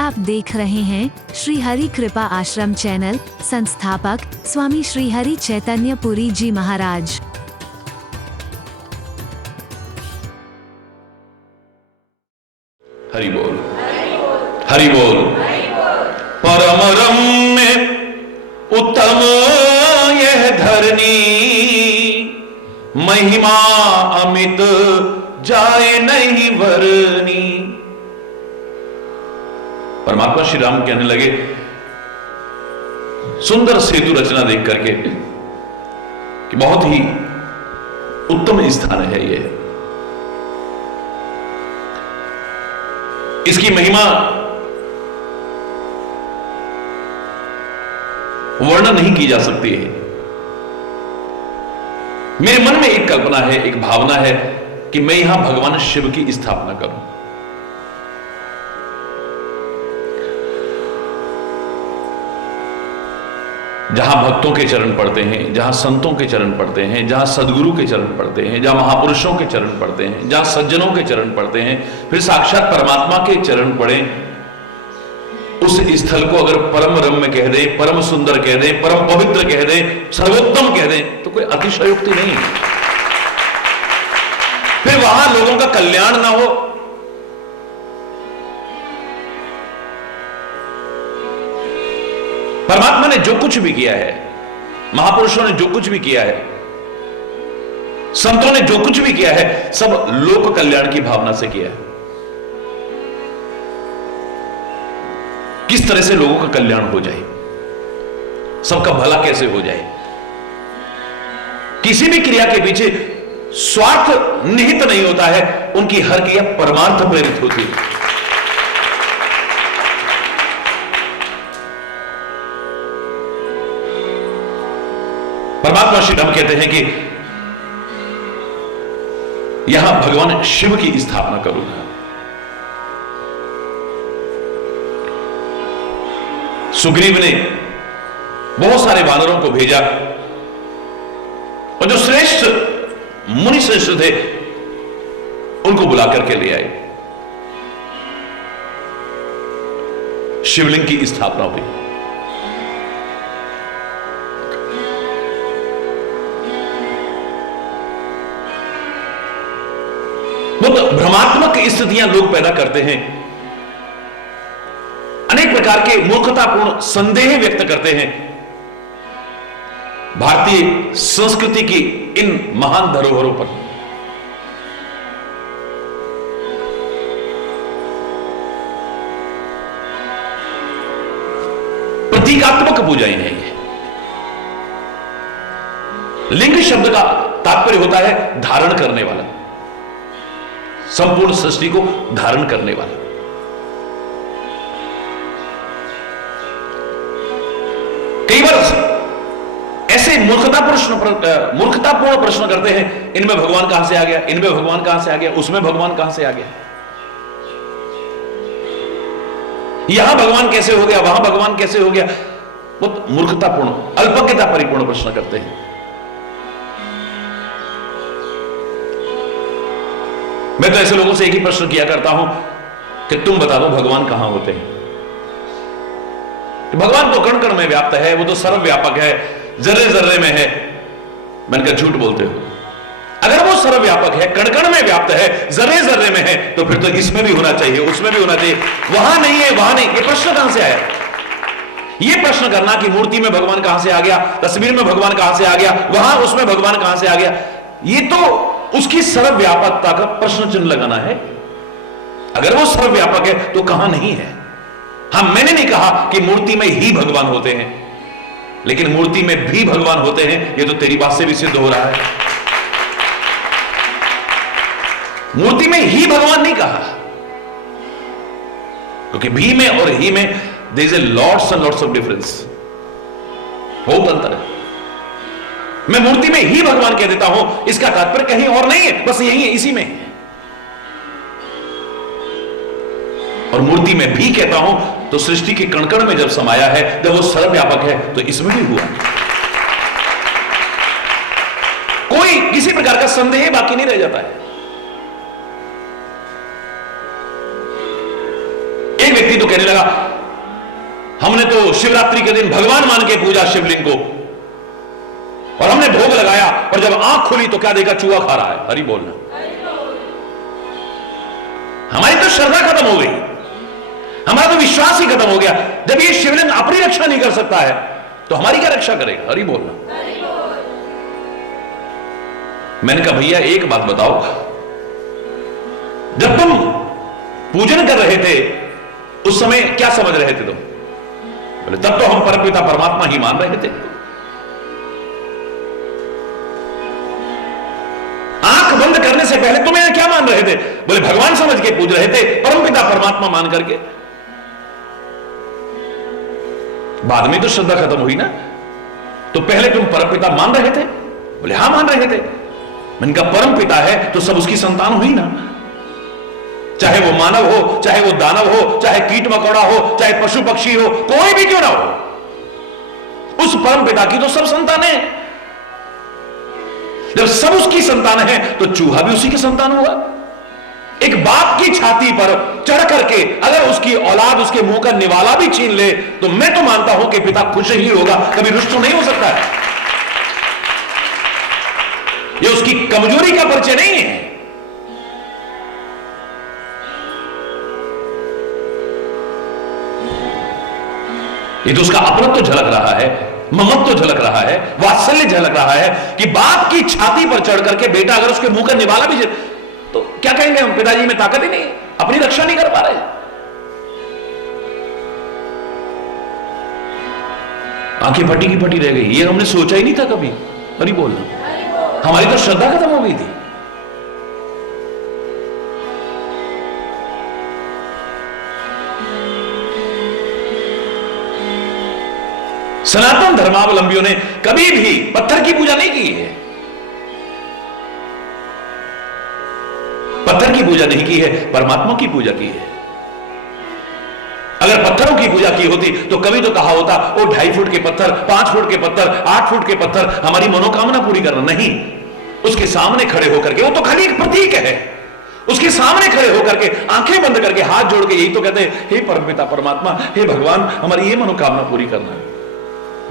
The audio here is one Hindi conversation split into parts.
आप देख रहे हैं श्री हरि कृपा आश्रम चैनल। संस्थापक स्वामी श्री हरि चैतन्य पुरी जी महाराज। हरि बोल, हरि बोल। परम रम्य उत्तम यह धरनी, महिमा अमित जाए नहीं वरनी। परमात्मा श्री राम कहने लगे, सुंदर सेतु रचना देख करके कि बहुत ही उत्तम स्थान है यह। इसकी महिमा वर्णन नहीं की जा सकती है। मेरे मन में एक कल्पना है, एक भावना है कि मैं यहां भगवान शिव की स्थापना करूं। जहां भक्तों के चरण पड़ते हैं, जहां संतों के चरण पड़ते हैं, जहां सदगुरु के चरण पड़ते हैं, जहां महापुरुषों के चरण पड़ते हैं, जहां सज्जनों के चरण पड़ते हैं, फिर साक्षात परमात्मा के चरण पड़े, उस स्थल को अगर परम रम्य कह दें, परम सुंदर कह दें, परम पवित्र कह दें, सर्वोत्तम कह दें, तो कोई अतिशयोक्ति नहीं है। फिर वहां लोगों का कल्याण ना हो, परमात्मा ने जो कुछ भी किया है, महापुरुषों ने जो कुछ भी किया है, संतों ने जो कुछ भी किया है, सब लोक कल्याण की भावना से किया है। किस तरह से लोगों का कल्याण हो जाए, सबका भला कैसे हो जाए। किसी भी क्रिया के पीछे स्वार्थ निहित नहीं होता है, उनकी हर क्रिया परमार्थ प्रेरित होती है। परमात्मा श्री राम कहते हैं कि यहां भगवान शिव की स्थापना करूंगा। सुग्रीव ने बहुत सारे वानरों को भेजा और जो श्रेष्ठ मुनि श्रेष्ठ थे उनको बुला करके ले आए। शिवलिंग की स्थापना हुई। बहुत भ्रमात्मक स्थितियां लोग पैदा करते हैं, अनेक प्रकार के मूर्खतापूर्ण संदेह व्यक्त करते हैं। भारतीय संस्कृति की इन महान धरोहरों पर प्रतीकात्मक पूजाएं हैं ये। लिंग शब्द का तात्पर्य होता है धारण करने वाला, संपूर्ण सृष्टि को धारण करने वाला। कई बार ऐसे मूर्खतापूर्ण प्रश्न करते हैं, इनमें भगवान कहां से आ गया, इनमें भगवान कहां से आ गया, उसमें भगवान कहां से आ गया, यहां भगवान कैसे हो गया, वहां भगवान कैसे हो गया। बहुत मूर्खतापूर्ण, अल्पज्ञता परिपूर्ण प्रश्न करते हैं। मैं तो ऐसे लोगों से एक ही प्रश्न किया करता हूं कि तुम बता दो भगवान कहां होते हैं। भगवान तो कण कण में व्याप्त है, वो तो सर्वव्यापक है, जर्रे जर्रे में है। मैंने कहा झूठ बोलते हो। अगर वो सर्वव्यापक है, कण कण में व्याप्त है, जर्रे जर्रे में है, तो फिर तो इसमें भी होना चाहिए, उसमें भी होना चाहिए। वहां नहीं है, वहां नहीं, ये प्रश्न कहां से आया। ये प्रश्न करना कि मूर्ति में भगवान कहां से आ गया, तस्वीर में भगवान कहां से आ गया, वहां उसमें भगवान कहां से आ गया, ये तो उसकी सर्वव्यापकता का प्रश्न चिन्ह लगाना है। अगर वो सर्वव्यापक है तो कहां नहीं है। हां, मैंने नहीं कहा कि मूर्ति में ही भगवान होते हैं, लेकिन मूर्ति में भी भगवान होते हैं, ये तो तेरी बात से भी सिद्ध हो रहा है। मूर्ति में ही भगवान नहीं कहा, क्योंकि भी में और ही में there is a lots and lots of difference, बहुत अंतर है। मैं मूर्ति में ही भगवान कह देता हूं, इसका तात्पर्य कहीं और नहीं है, बस यही है, इसी में है। और मूर्ति में भी कहता हूं तो सृष्टि के कण-कण में जब समाया है, जब वो सर्वव्यापक है, तो इसमें भी हुआ। कोई किसी प्रकार का संदेह बाकी नहीं रह जाता है। व्यक्ति तो कहने लगा, हमने तो शिवरात्रि के दिन भगवान मान के पूजा शिवलिंग को, और हमने भोग लगाया, और जब आंख खुली तो क्या देखा, चूहा खा रहा है। हरि बोलना। हमारी तो श्रद्धा खत्म हो गई, हमारा तो विश्वास ही खत्म हो गया। जब ये शिवलिंग अपनी रक्षा नहीं कर सकता है तो हमारी क्या रक्षा करेगा। हरि बोलना। मैंने कहा भैया एक बात बताओ, जब तुम पूजन कर रहे थे उस समय क्या समझ रहे थे तुम? बोले तब तो हम परमपिता परमात्मा ही मान रहे थे। आंख बंद करने से पहले तुम क्या मान रहे थे? बोले भगवान समझ के पूज रहे थे, परमपिता परमात्मा मान करके। बाद में तो श्रद्धा खत्म हुई ना। तो पहले तुम परमपिता मान रहे थे? बोले हां मान रहे थे। मैंने कहा परमपिता है तो सब उसकी संतान हुई ना, चाहे वो मानव हो, चाहे वो दानव हो, चाहे कीट मकोड़ा हो, चाहे पशु पक्षी हो, कोई भी क्यों ना हो, उस परमपिता की तो सब संतान है। जब सब उसकी संतान है तो चूहा भी उसी की संतान होगा। एक बाप की छाती पर चढ़ करके अगर उसकी औलाद उसके मुंह का निवाला भी छीन ले तो मैं तो मानता हूं कि पिता खुश ही होगा, कभी रुष्ट नहीं हो सकता है। यह उसकी कमजोरी का परिचय नहीं है। ये तो उसका अपनत्व झलक रहा है, ममत्व झलक रहा है, वात्सल्य झलक रहा है कि बाप की छाती पर चढ़ करके बेटा अगर उसके मुंह का निवाला भी तो क्या कहेंगे हम, पिताजी में ताकत ही नहीं, अपनी रक्षा नहीं कर पा रहे। आंखें फटी की फटी रह गई। ये हमने सोचा ही नहीं था कभी। हरि बोलना। हमारी तो श्रद्धा खत्म हो गई थी। सनातन धर्मावलंबियों ने कभी भी पत्थर की पूजा नहीं की है, पत्थर की पूजा नहीं की है, परमात्मा की पूजा की है। अगर पत्थरों की पूजा की होती तो कभी तो कहा होता वो 2.5 फुट के पत्थर, 5 फुट के पत्थर, 8 फुट के पत्थर हमारी मनोकामना पूरी करना। नहीं, उसके सामने खड़े होकर के, वो तो खाली एक प्रतीक है, उसके सामने खड़े होकर के आंखें बंद करके हाथ जोड़ के यही तो कहते हैं, हे परमपिता परमात्मा, हे भगवान, हमारी ये मनोकामना पूरी करना है।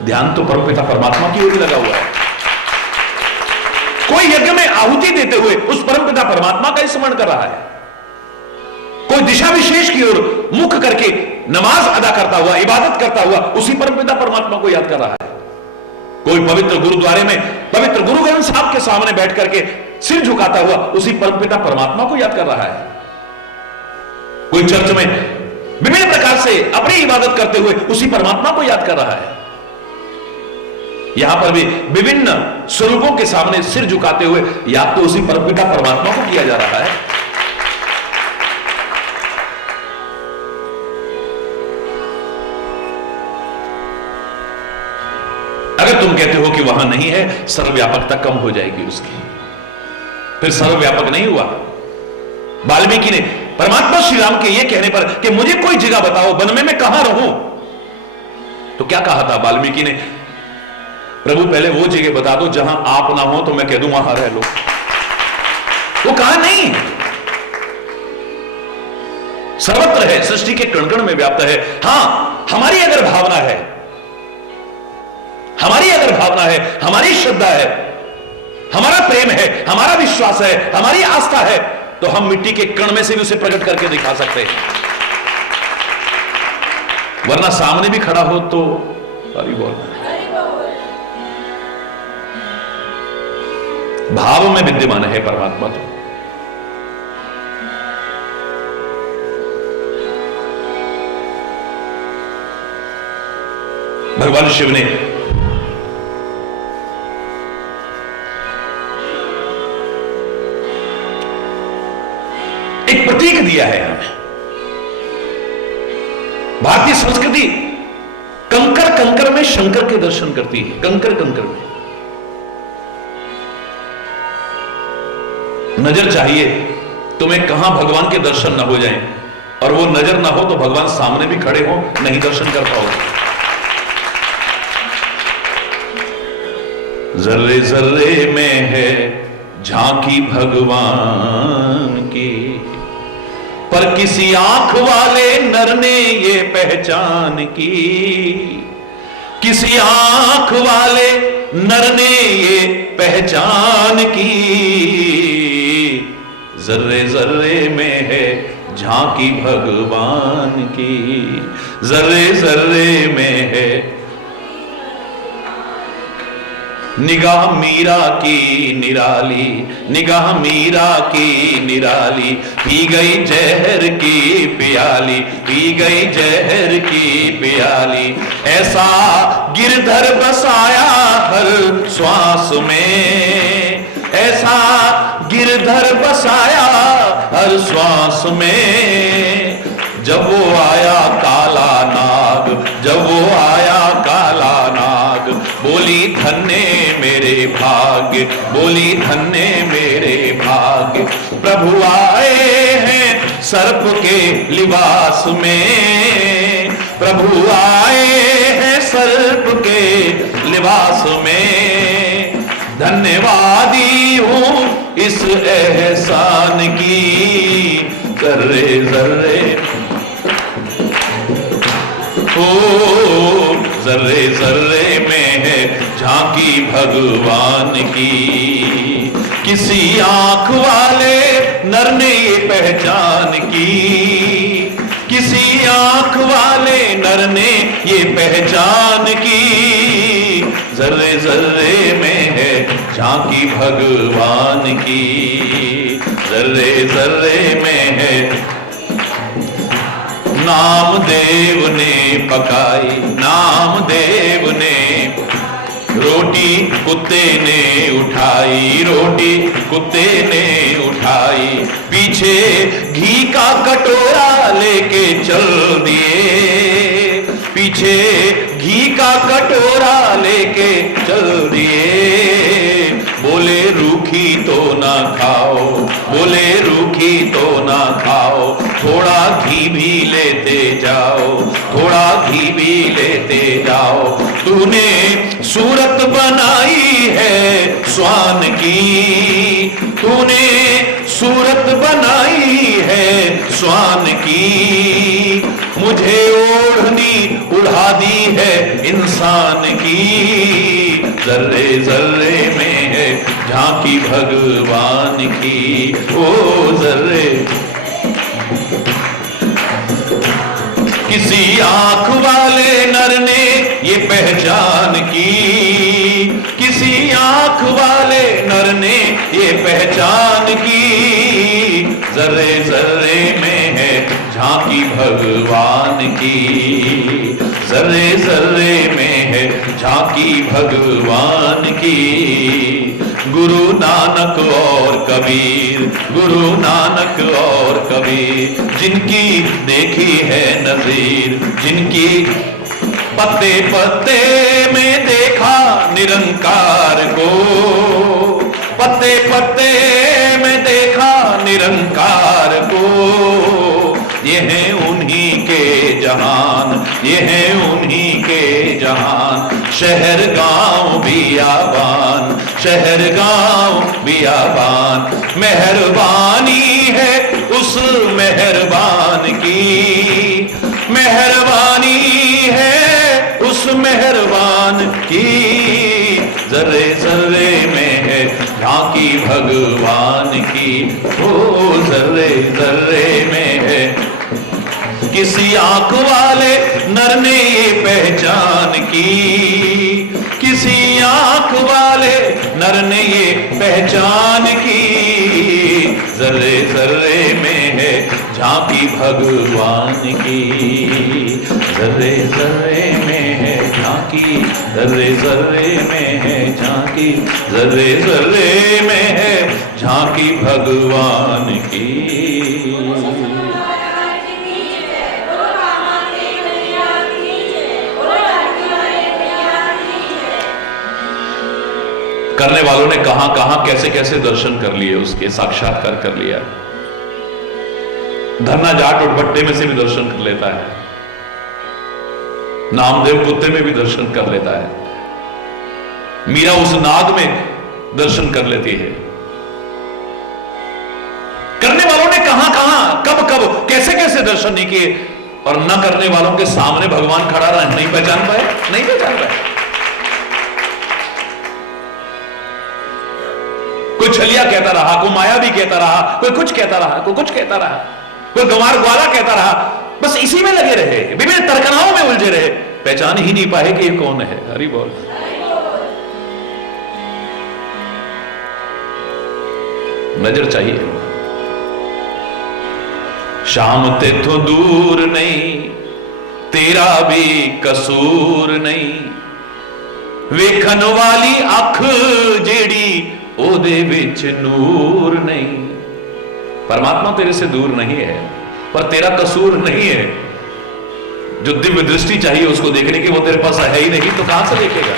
ध्यान तो परमपिता परमात्मा की ओर लगा हुआ है। कोई यज्ञ में आहुति देते हुए उस परमपिता परमात्मा का स्मरण कर रहा है, कोई दिशा विशेष की ओर मुख करके नमाज अदा करता हुआ, इबादत करता हुआ उसी परमपिता परमात्मा को याद कर रहा है। कोई पवित्र गुरुद्वारे में पवित्र गुरु ग्रंथ साहब के सामने बैठ करके सिर झुकाता हुआ उसी परमपिता परमात्मा को याद कर रहा है। कोई चर्च में विभिन्न प्रकार से अपनी इबादत करते हुए उसी परमात्मा को याद कर रहा है। यहां पर भी विभिन्न स्वरूपों के सामने सिर झुकाते हुए याद तो उसी परमपिता परमात्मा को किया जा रहा है। अगर तुम कहते हो कि वहां नहीं है, सर्वव्यापकता कम हो जाएगी उसकी, फिर सर्वव्यापक नहीं हुआ। वाल्मीकि ने परमात्मा श्री राम के यह कहने पर कि मुझे कोई जगह बताओ वन में मैं कहां रहूं, तो क्या कहा था वाल्मीकि ने? प्रभु पहले वो जगह बता दो जहां आप ना हो तो मैं कह दूं वहां रह लो। वो कहा नहीं, सर्वत्र है, सृष्टि के कण कण में व्याप्त है। हां, हमारी अगर भावना है, हमारी अगर भावना है, हमारी श्रद्धा है, हमारा प्रेम है, हमारा विश्वास है, हमारी आस्था है, तो हम मिट्टी के कण में से भी उसे प्रकट करके दिखा सकते हैं। वरना सामने भी खड़ा हो तो हरि बोल, भाव में विद्यमान है परमात्मा। तो भगवान शिव ने एक प्रतीक दिया है हमें। भारतीय संस्कृति कंकर कंकर में शंकर के दर्शन करती है। कंकर कंकर में नजर चाहिए तुम्हें कहां भगवान के दर्शन ना हो जाएं, और वो नजर ना हो तो भगवान सामने भी खड़े हो, नहीं दर्शन कर पाओगे। जर्रे जर्रे में है झांकी भगवान की, पर किसी आंख वाले नर ने ये पहचान की, किसी आंख वाले नर ने ये पहचान की, जर्रे जर्रे में है झांकी भगवान की, जर्रे जर्रे में है। निगाह मीरा की निराली, निगाह मीरा की निराली, पी गई जहर की प्याली, पी गई जहर की प्याली। ऐसा गिरधर बसाया हर श्वास में, ऐसा गिरधर बसाया हर श्वास में। जब वो आया काला नाग, जब वो आया काला नाग, बोली धन्य मेरे भाग्य, बोली धन्य मेरे भाग्य। प्रभु आए हैं सर्प के लिबास में, प्रभु आए हैं सर्प के लिबास में। धन्यवादी हूं इस एहसान की, जर्रे जर्रे हो, जर्रे जर्रे में है झांकी भगवान की। किसी आंख वाले नर ने ये पहचान की, किसी आंख वाले नर ने ये पहचान की। जर्रे जर्रे में है झांकी भगवान की, जर्रे जर्रे में है। नामदेव ने पकाई, नामदेव ने रोटी कुत्ते ने उठाई, रोटी कुत्ते ने उठाई। पीछे घी का कटोरा लेके चल दिए, पीछे घी का कटोरा लेके चल दिए। बोले रूखी तो ना खाओ, बोले रूखी तो ना खाओ, थोड़ा घी भी लेते जाओ, थोड़ा घी भी लेते जाओ। तूने सूरत बनाई है स्वान की, तूने सूरत बनाई है स्वान की। मुझे ओढ़नी उड़ा दी है इंसान की, जर्रे जर्रे में है झांकी भगवान की। ओ जर्रे किसी आंख वाले नर ने ये पहचान की, किसी आंख वाले नर ने ये पहचान की। जर्रे जर्रे में है झांकी भगवान की, जर्रे जर्रे में है झांकी भगवान की। गुरु नानक और कबीर, गुरु नानक और कबीर, जिनकी देखी है नजीर, जिनकी पत्ते पत्ते में देखा निरंकार को, पत्ते पत्ते में देखा निरंकार को। ये है उन्हीं के जहान, ये है उन्हीं के जहान। शहर गांव बियाबान, शहर गांव बियाबान। मेहरबानी है उस मेहरबान की, मेहरबानी है उस मेहरबान की। जर्रे जर्रे में है झांकी भगवान की, ओ जर्रे जर्रे में है। किसी आंख वाले नर ने ये पहचान की, किसी आंख वाले नर ने ये पहचान की। जर्रे जर्रे में है झांकी भगवान की, जर्रे जर्रे में है झांकी, जर्रे जर्रे में है झांकी, जर्रे जर्रे में है झांकी भगवान की। करने वालों ने कहां कहां कैसे कैसे दर्शन कर लिए, उसके साक्षात्कार कर लिया। धन्ना जाट उठभट्टे में से भी दर्शन कर लेता है, नामदेव कुत्ते में भी दर्शन कर लेता है, मीरा उस नाग में दर्शन कर लेती है। करने वालों ने कहां कहां कब कब कैसे कैसे दर्शन नहीं किए, और न करने वालों के सामने भगवान खड़ा रहा, नहीं पहचान पाए, नहीं पहचान पाए। कोई छलिया कहता रहा, कोई माया भी कहता रहा, कोई कुछ कहता रहा, कोई कुछ कहता रहा, कोई गंवार ग्वाला कहता रहा, बस इसी में लगे रहे, विभिन्न तर्कनाओं में उलझे रहे, पहचान ही नहीं पाए कि ये कौन है। हरि बोल। नजर चाहिए। शाम तेथों दूर नहीं, तेरा भी कसूर नहीं, वेखन वाली अख जेड़ी ओदे विच नूर नहीं। परमात्मा तेरे से दूर नहीं है, पर तेरा कसूर नहीं है। जो दिव्य दृष्टि चाहिए उसको देखने की, वो तेरे पास है ही नहीं, तो कहां से देखेगा?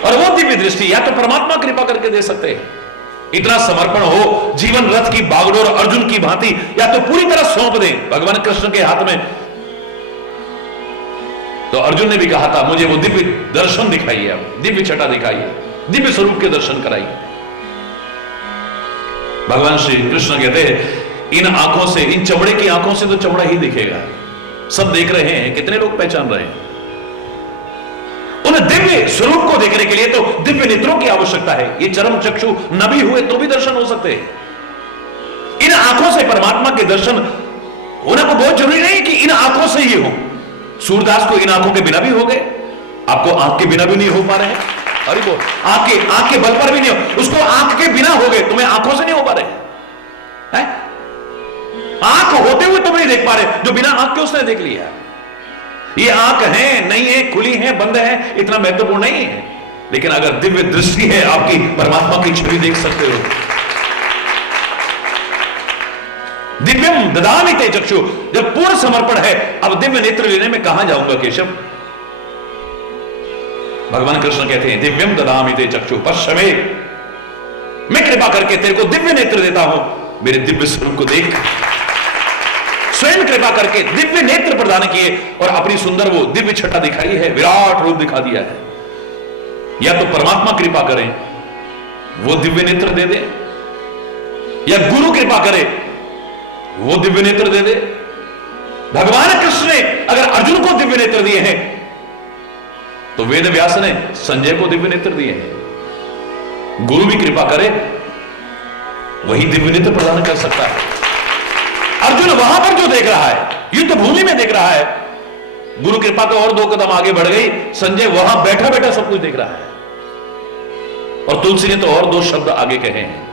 और वो दिव्य दृष्टि या तो परमात्मा कृपा करके दे सकते हैं, इतना समर्पण हो जीवन रथ की बागडोर अर्जुन की भांति, या तो पूरी तरह सौंप दें भगवान कृष्ण के हाथ में। तो अर्जुन ने भी कहा था, मुझे वो दिव्य दर्शन दिखाइए, आप दिव्य छटा दिखाइए, दिव्य स्वरूप के दर्शन कराइए। भगवान श्री कृष्ण कहते हैं, इन आंखों से, इन चमड़े की आंखों से तो चमड़ा ही दिखेगा, सब देख रहे हैं, कितने लोग पहचान रहे हैं। उन दिव्य स्वरूप को देखने के लिए तो दिव्य नेत्रों की आवश्यकता है। ये चरम चक्षु न भी हुए तो भी दर्शन हो सकते हैं। इन आंखों से परमात्मा के दर्शन होना को बहुत जरूरी नहीं कि इन आंखों से ही हो। सूरदास को इन आंखों के बिना भी हो गए, आपको आंख के बिना भी नहीं हो पा रहे हैं। अरे वो आंख के बल पर भी नहीं हो, उसको आंख के बिना हो गए, तुम्हें आंखों से नहीं हो पा रहे हैं? आंख होते हुए तुम नहीं देख पा रहे, जो बिना आंख के उसने देख लिया। ये आंख है, नहीं है, खुली है, बंद है, इतना महत्वपूर्ण नहीं है, लेकिन अगर दिव्य दृष्टि है आपकी, परमात्मा की छवि देख सकते हो। दिव्यम ददामि ते चक्षु, जब पूर्ण समर्पण है, अब दिव्य नेत्र लेने में कहां जाऊंगा केशव? भगवान कृष्ण कहते हैं, दिव्यम ददामि ते चक्षु पश्चिमे, मैं कृपा करके तेरे को दिव्य नेत्र देता हूं, मेरे दिव्य स्वरूप को देख। स्वयं कृपा करके दिव्य नेत्र प्रदान किए और अपनी सुंदर वो दिव्य छटा दिखाई है, विराट रूप दिखा दिया है। या तो परमात्मा कृपा करें, वो दिव्य नेत्र दे दे, या गुरु कृपा करे, वो दिव्य नेत्र दे दे। भगवान कृष्ण ने अगर अर्जुन को दिव्य नेत्र दिए हैं, तो वेद व्यास ने संजय को दिव्य नेत्र दिए हैं। गुरु भी कृपा करे, वही दिव्य नेत्र प्रदान कर सकता है। अर्जुन वहां पर जो देख रहा है, युद्ध भूमि में देख रहा है, गुरु कृपा तो और 2 कदम आगे बढ़ गई, संजय वहां बैठा बैठा सब कुछ देख रहा है। और तुलसी ने तो और 2 शब्द आगे कहे हैं,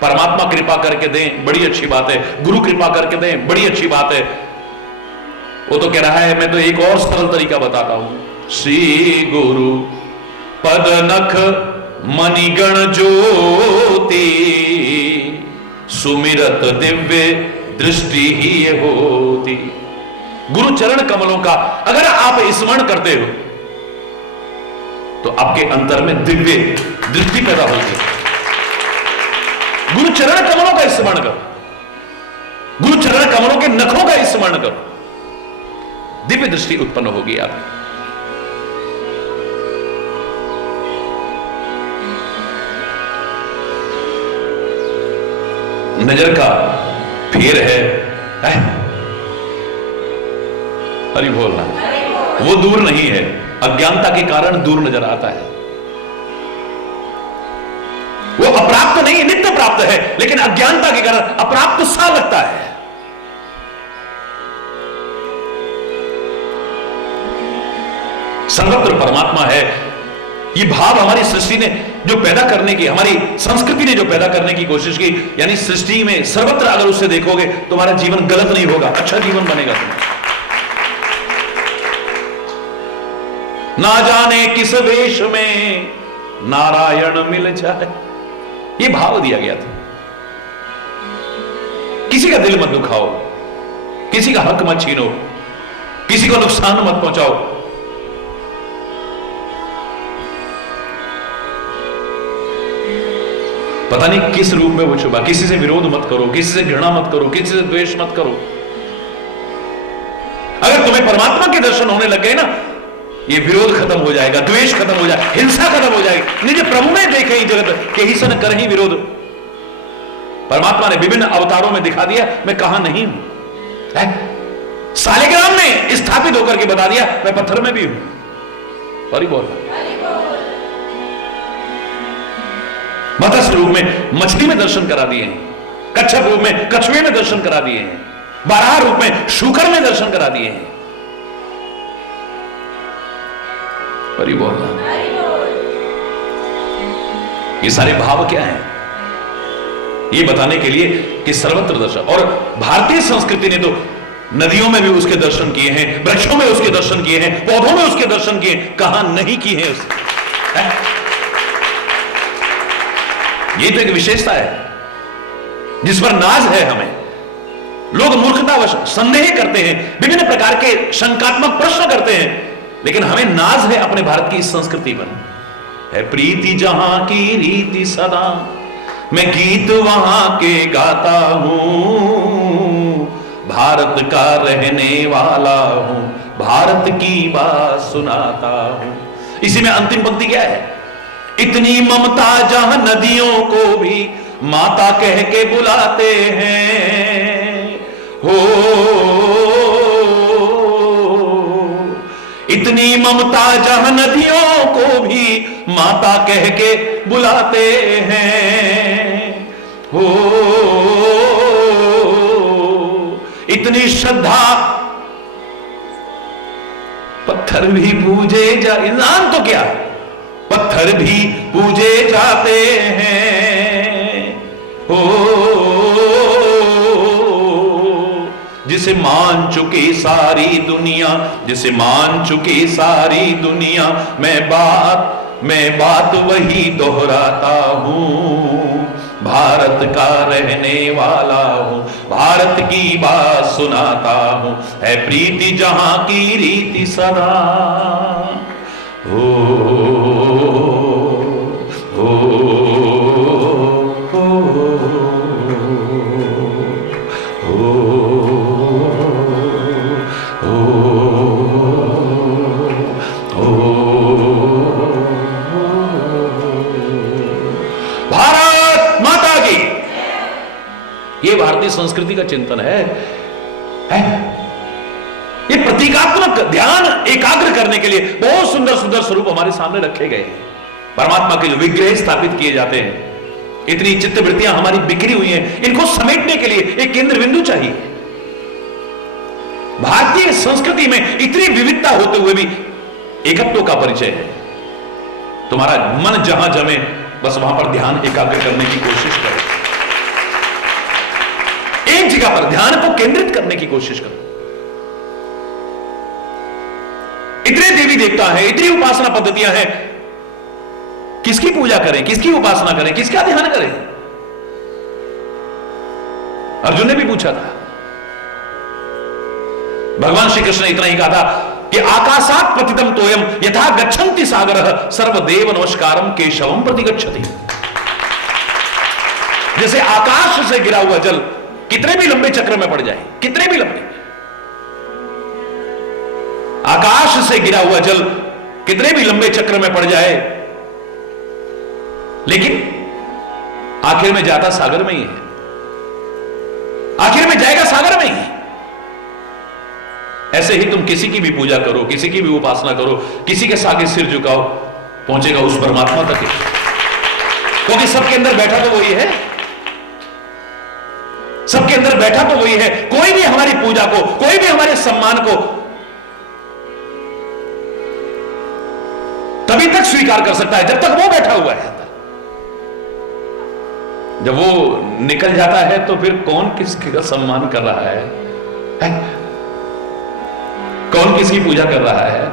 परमात्मा कृपा करके दें, बड़ी अच्छी बात है, गुरु कृपा करके दें, बड़ी अच्छी बात है। वो तो कह रहा है, मैं तो एक और सरल तरीका बताता हूं, श्री गुरु पद नख मणिगण ज्योति, सुमिरत दिव्य दृष्टि ही ये होती। गुरु चरण कमलों का अगर आप स्मरण करते हो, तो आपके अंतर में दिव्य दृष्टि पैदा होती है। गुरु चरण कमलों का स्मरण करो, गुरु चरण कमलों के नखों का स्मरण करो, दिव्य दृष्टि उत्पन्न होगी आपकी। नजर का फेर है, हरि बोलना, वो दूर नहीं है, अज्ञानता के कारण दूर नजर आता है। वो अप्राप्त नहीं, नित्य प्राप्त है, लेकिन अज्ञानता के कारण अप्राप्त सा लगता है। सर्वत्र परमात्मा है। ये भाव हमारी सृष्टि ने जो पैदा करने की, हमारी संस्कृति ने जो पैदा करने की कोशिश की, यानी सृष्टि में सर्वत्र अगर उससे देखोगे, तुम्हारा जीवन गलत नहीं होगा, अच्छा जीवन बनेगा। ना जाने किस वेश में नारायण मिल जाए, ये भाव दिया गया था। किसी का दिल मत दुखाओ, किसी का हक मत छीनो, किसी को नुकसान मत पहुंचाओ। पता नहीं किस रूप में वो छुपा। किसी से विरोध मत करो, किसी से घृणा मत करो, किसी से द्वेष मत करो। अगर तुम्हें परमात्मा के दर्शन होने लग गए ना, ये विरोध खत्म हो जाएगा, द्वेष खत्म हो जाएगा, हिंसा खत्म हो जाएगी। निज प्रभु में देखे ही जगत के ही सन कर ही विरोध। परमात्मा ने विभिन्न अवतारों में दिखा दिया मैं कहां नहीं हूं। सालिग्राम में स्थापित होकर के बता दिया मैं पत्थर में भी हूं। हरि बोल। मत्स्य रूप में मछली में दर्शन करा दिए हैं, कच्छप रूप में कछुए में दर्शन करा दिए हैं, बारह रूप में शूकर में दर्शन करा दिए हैं। हरि बोल। ये सारे भाव क्या हैं? ये बताने के लिए कि सर्वत्र दर्शन। और भारतीय संस्कृति ने तो नदियों में भी उसके दर्शन किए हैं, वृक्षों में उसके दर्शन किए हैं, पौधों में उसके दर्शन किए, कहां नहीं किए हैं उसके। ये तो एक विशेषता है जिस पर नाज है हमें। लोग मूर्खतावश संदेह करते हैं, विभिन्न प्रकार के शंकात्मक प्रश्न करते हैं, लेकिन हमें नाज है अपने भारत की इस संस्कृति पर। है प्रीति जहां की रीति सदा, मैं गीत वहां के गाता हूं, भारत का रहने वाला हूं, भारत की बात सुनाता हूं। इसी में अंतिम पंक्ति क्या है? इतनी ममता जहां नदियों को भी माता कह के बुलाते हैं, हो इतनी ममता जहां नदियों को भी माता कह के बुलाते हैं, हो इतनी श्रद्धा पत्थर भी पूजे जा, इंसान तो क्या पत्थर भी पूजे जाते हैं, हो जिसे मान चुकी सारी दुनिया, जिसे मान चुकी सारी दुनिया, मैं बात वही दोहराता हूं, भारत का रहने वाला हूं, भारत की बात सुनाता हूं। है प्रीति जहां की रीति सदा, हो ये भारतीय संस्कृति का चिंतन है? ये प्रतीकात्मक ध्यान एकाग्र करने के लिए बहुत सुंदर सुंदर स्वरूप हमारे सामने रखे गए हैं। परमात्मा के जो विग्रह स्थापित किए जाते हैं, इतनी चित्तवृत्तियां हमारी बिखरी हुई हैं, इनको समेटने के लिए एक केंद्र बिंदु चाहिए। भारतीय संस्कृति में इतनी विविधता होते हुए भी एकत्व का परिचय है। तुम्हारा मन जहां जमे बस वहां पर ध्यान एकाग्र करने की कोशिश करो, एक जगह पर ध्यान को केंद्रित करने की कोशिश करो। इतने देवी देवता हैं, इतनी उपासना पद्धतियां हैं, किसकी पूजा करें, किसकी उपासना करें, किसका ध्यान करें? अर्जुन ने भी पूछा था। भगवान श्री कृष्ण ने इतना ही कहा था कि आकाशात पतितम तोयम यथा गच्छन्ति सागरः सर्वदेव नमस्कारम केशवम प्रति गच्छति। जैसे आकाश से गिरा हुआ जल कितने भी लंबे चक्र में पड़ जाए, कितने भी लंबे, आकाश से गिरा हुआ जल कितने भी लंबे चक्र में पड़ जाए, लेकिन आखिर में जाता सागर में ही है, आखिर में जाएगा सागर में ही। ऐसे ही तुम किसी की भी पूजा करो, किसी की भी उपासना करो, किसी के आगे सिर झुकाओ, पहुंचेगा उस परमात्मा तक, क्योंकि सबके अंदर बैठा तो वही है, सबके अंदर बैठा तो वही है। कोई भी हमारी पूजा को, कोई भी हमारे सम्मान को तभी तक स्वीकार कर सकता है जब तक वो बैठा हुआ है। जब वो निकल जाता है तो फिर कौन किसका सम्मान कर रहा है? कौन किसकी पूजा कर रहा है?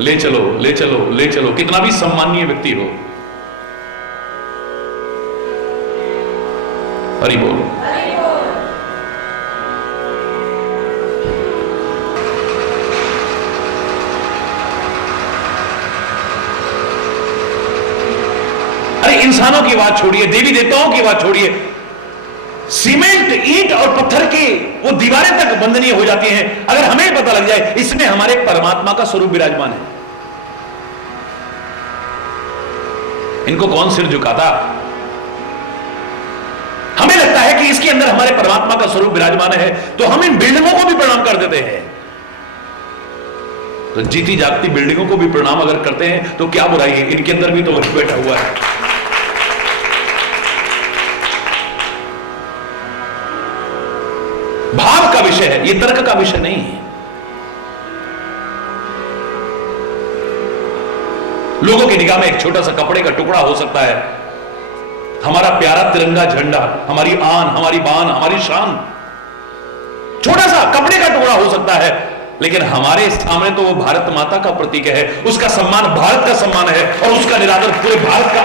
ले चलो, ले चलो, ले चलो, कितना भी सम्मानीय व्यक्ति हो। हरि बोल। अरे इंसानों की बात छोड़िए, देवी देवताओं की बात छोड़िए, सीमेंट, ईंट और पत्थर की वो दीवारें तक बंधनीय हो जाती हैं अगर हमें पता लग जाए इसमें हमारे परमात्मा का स्वरूप विराजमान है। इनको कौन सिर झुकाता? हमें लगता रहता है कि इसके अंदर हमारे परमात्मा का स्वरूप विराजमान है, तो हम इन बिल्डिंगों को भी प्रणाम कर देते हैं। तो जीती जागती बिल्डिंगों को भी प्रणाम अगर करते हैं तो क्या बुराई है, इनके अंदर भी तो वही बैठा हुआ है। भाव का विषय है, ये तर्क का विषय नहीं है। लोगों की निगाह में एक छोटा सा कपड़े का टुकड़ा हो सकता है, हमारा प्यारा तिरंगा झंडा, हमारी आन, हमारी बान, हमारी शान, छोटा सा कपड़े का टुकड़ा हो सकता है, लेकिन हमारे सामने तो वो भारत माता का प्रतीक है, उसका सम्मान भारत का सम्मान है और उसका निरादर पूरे भारत का।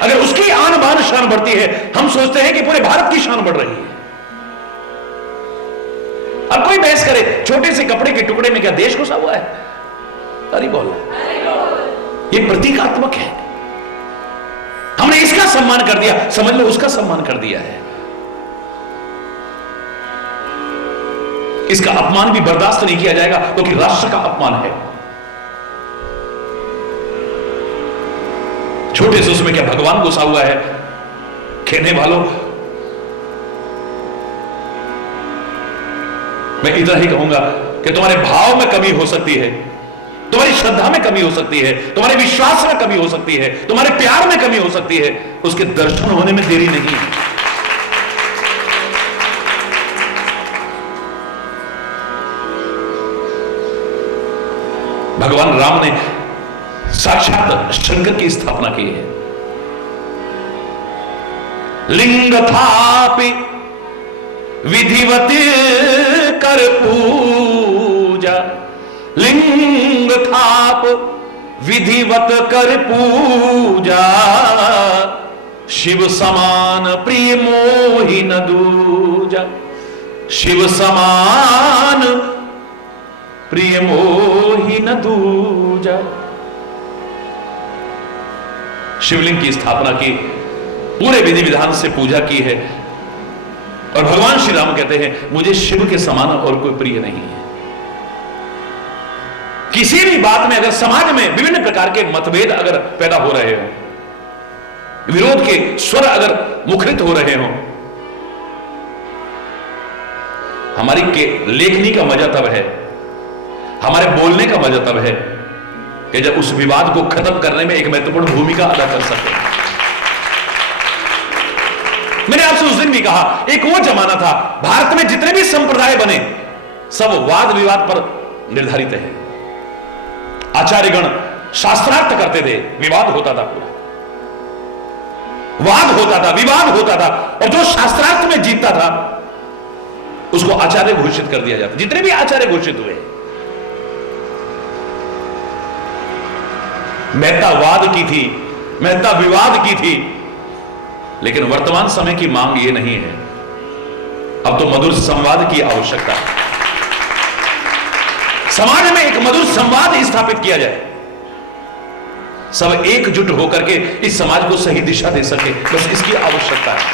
अगर उसकी आन बान शान बढ़ती है, हम सोचते हैं कि पूरे भारत की शान बढ़ रही है। अब कोई बहस करे, छोटे से कपड़े के टुकड़े में क्या देश घुसा हुआ है? अरे बोल, ये प्रतीकात्मक है। हमने इसका सम्मान कर दिया, समझ लो उसका सम्मान कर दिया है। इसका अपमान भी बर्दाश्त नहीं किया जाएगा, क्योंकि राष्ट्र का अपमान है। छोटे से उसमें क्या भगवान घुसा हुआ है? कहने वालों, मैं इतना ही कहूंगा कि तुम्हारे भाव में कमी हो सकती है, तुम्हारी श्रद्धा में कमी हो सकती है, तुम्हारे विश्वास में कमी हो सकती है, तुम्हारे प्यार में कमी हो सकती है, उसके दर्शन होने में देरी नहीं है। भगवान राम ने साक्षात शंकर की स्थापना की है। लिंग थापि विधिवत कर पूजा, लिंग थाप विधिवत कर पूजा, शिव समान प्रिय मोहि न दूजा, शिव समान प्रिय मोहि न दूजा। शिवलिंग की स्थापना की, पूरे विधि विधान से पूजा की है, और भगवान श्री राम कहते हैं मुझे शिव के समान और कोई प्रिय नहीं है। किसी भी बात में अगर समाज में विभिन्न प्रकार के मतभेद अगर पैदा हो रहे हो, विरोध के स्वर अगर मुखरित हो रहे हो, हमारी लेखनी का मजा तब है, हमारे बोलने का मजा तब है कि जब उस विवाद को खत्म करने में एक महत्वपूर्ण भूमिका अदा कर सके। मैंने आपसे उस दिन भी कहा, एक वो जमाना था, भारत में जितने भी संप्रदाय बने सब वाद विवाद पर निर्धारित है। आचार्यगण शास्त्रार्थ करते थे, विवाद होता था, पूरा वाद होता था, विवाद होता था, और जो शास्त्रार्थ में जीतता था उसको आचार्य घोषित कर दिया जाता। जितने भी आचार्य घोषित हुए, महत्ता वाद की थी, महत्ता विवाद की थी, लेकिन वर्तमान समय की मांग ये नहीं है। अब तो मधुर संवाद की आवश्यकता है। समाज में एक मधुर संवाद स्थापित किया जाए, सब एकजुट होकर के इस समाज को सही दिशा दे सके, बस इसकी आवश्यकता है।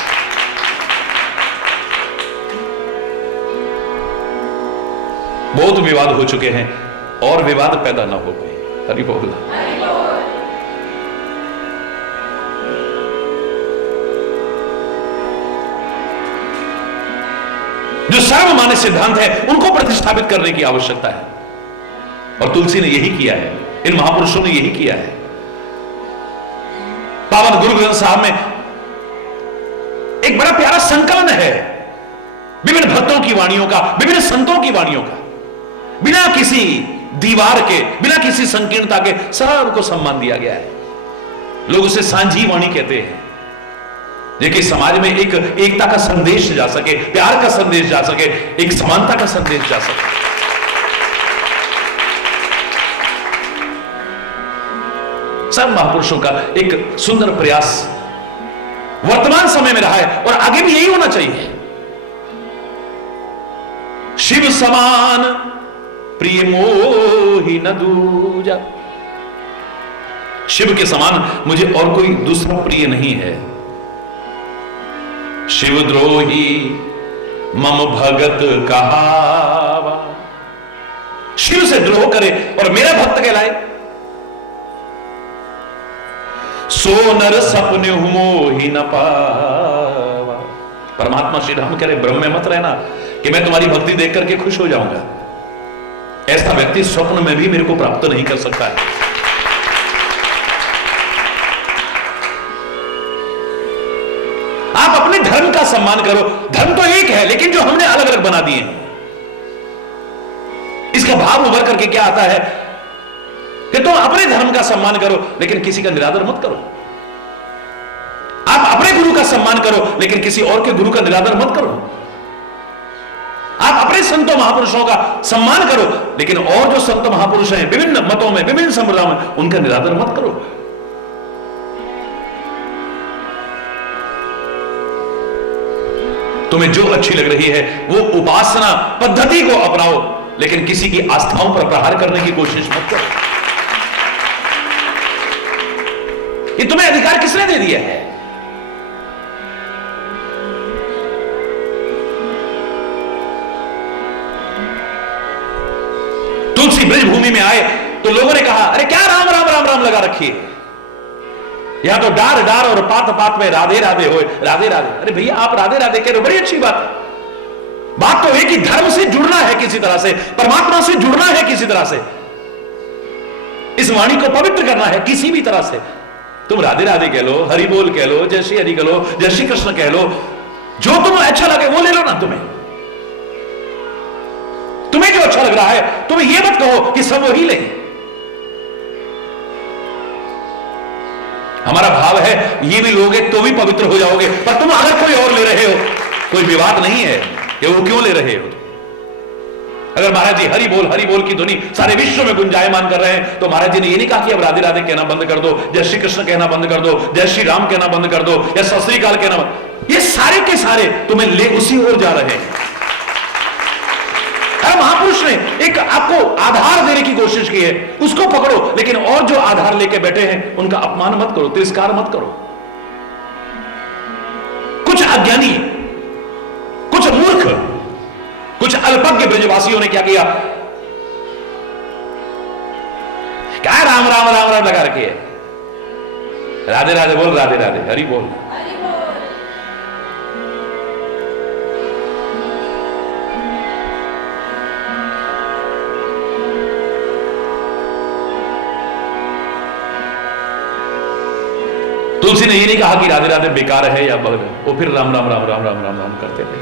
बहुत विवाद हो चुके हैं और विवाद पैदा ना हो पाए। हरि बोल। जो सर्वमान्य सिद्धांत है उनको प्रतिष्ठापित करने की आवश्यकता है, और तुलसी ने यही किया है, इन महापुरुषों ने यही किया है। पावन गुरु ग्रंथ साहब में एक बड़ा प्यारा संकलन है विभिन्न भक्तों की वाणियों का, विभिन्न संतों की वाणियों का, बिना किसी दीवार के, बिना किसी संकीर्णता के सबको सम्मान दिया गया है। लोग उसे सांझी वाणी कहते हैं, देखिए समाज में एक एकता का संदेश जा सके, प्यार का संदेश जा सके, एक समानता का संदेश जा सके। सब महापुरुषों का एक सुंदर प्रयास वर्तमान समय में रहा है और आगे भी यही होना चाहिए। शिव समान प्रिय मोहि न दूजा, शिव के समान मुझे और कोई दूसरा प्रिय नहीं है। शिवद्रोही मम भगत कहावा, शिव से द्रोह करे और मेरा भक्त कहलाए, सो नर सपने मोहि न पावा। परमात्मा श्री राम कह रहे भ्रम में मत रहना कि मैं तुम्हारी भक्ति देख करके खुश हो जाऊंगा। ऐसा व्यक्ति स्वप्न में भी मेरे को प्राप्त नहीं कर सकता है। आप अपने धर्म का सम्मान करो। धर्म तो एक है, लेकिन जो हमने अलग अलग बना दिए हैं। इसका भाव उभर करके क्या आता है कि तुम अपने धर्म का सम्मान करो लेकिन किसी का निरादर मत करो। आप अपने गुरु का सम्मान करो लेकिन किसी और के गुरु का निरादर मत करो। आप अपने संतों महापुरुषों का सम्मान करो लेकिन और जो संत महापुरुष हैं विभिन्न मतों में, विभिन्न संप्रदायों में, उनका निरादर मत करो। तुम्हें जो अच्छी लग रही है वो उपासना पद्धति को अपनाओ, लेकिन किसी की आस्थाओं पर प्रहार करने की कोशिश मत करो। ये तुम्हें अधिकार किसने दे दिया है? तुलसी ब्रज भूमि में आए तो लोगों ने कहा, अरे क्या राम राम राम राम लगा रखी है, यहां तो डार डार और पात पात में राधे राधे होए, राधे राधे। अरे भैया आप राधे राधे कह रहे हो, बड़ी अच्छी बात है। बात तो है कि धर्म से जुड़ना है किसी तरह से, परमात्मा से जुड़ना है किसी तरह से, इस वाणी को पवित्र करना है किसी भी तरह से। तुम राधे राधे कह लो, हरि बोल कह लो, जय श्री हरि कह लो, जय श्री कृष्ण कह लो, जो तुम्हें अच्छा लगे वो ले लो ना। तुम्हें जो अच्छा लग रहा है तुम ये मत कहो कि सब वही ले। हमारा भाव है ये भी लोगे तो भी पवित्र हो जाओगे, पर तुम अगर कोई और ले रहे हो, कोई विवाद नहीं है कि वो क्यों ले रहे हो। अगर महाराज जी हरि बोल की ध्वनि सारे विश्व में गुंजायमान कर रहे हैं तो महाराज जी ने ये नहीं कहा कि अब राधे राधे कहना बंद कर दो, जय श्री कृष्ण कहना बंद कर दो, जय श्री राम कहना बंद कर दो, या सत श्री अकाल कहना बंद। ये सारे के सारे तुम्हें ले उसी ओर जा रहे हैं। महापुरुष ने एक आपको आधार देने की कोशिश की है, उसको पकड़ो, लेकिन और जो आधार लेके बैठे हैं उनका अपमान मत करो, तिरस्कार मत करो। कुछ अज्ञानी, कुछ मूर्ख, कुछ अल्पज्ञ ब्रजवासियों ने क्या किया, क्या राम राम राम राम लगा रखी है, राधे राधे बोल, राधे राधे, हरि बोल। तुलसी ने ये नहीं कहा कि राधे राधे बेकार है या बग, वो फिर राम राम राम राम राम राम राम करते थे।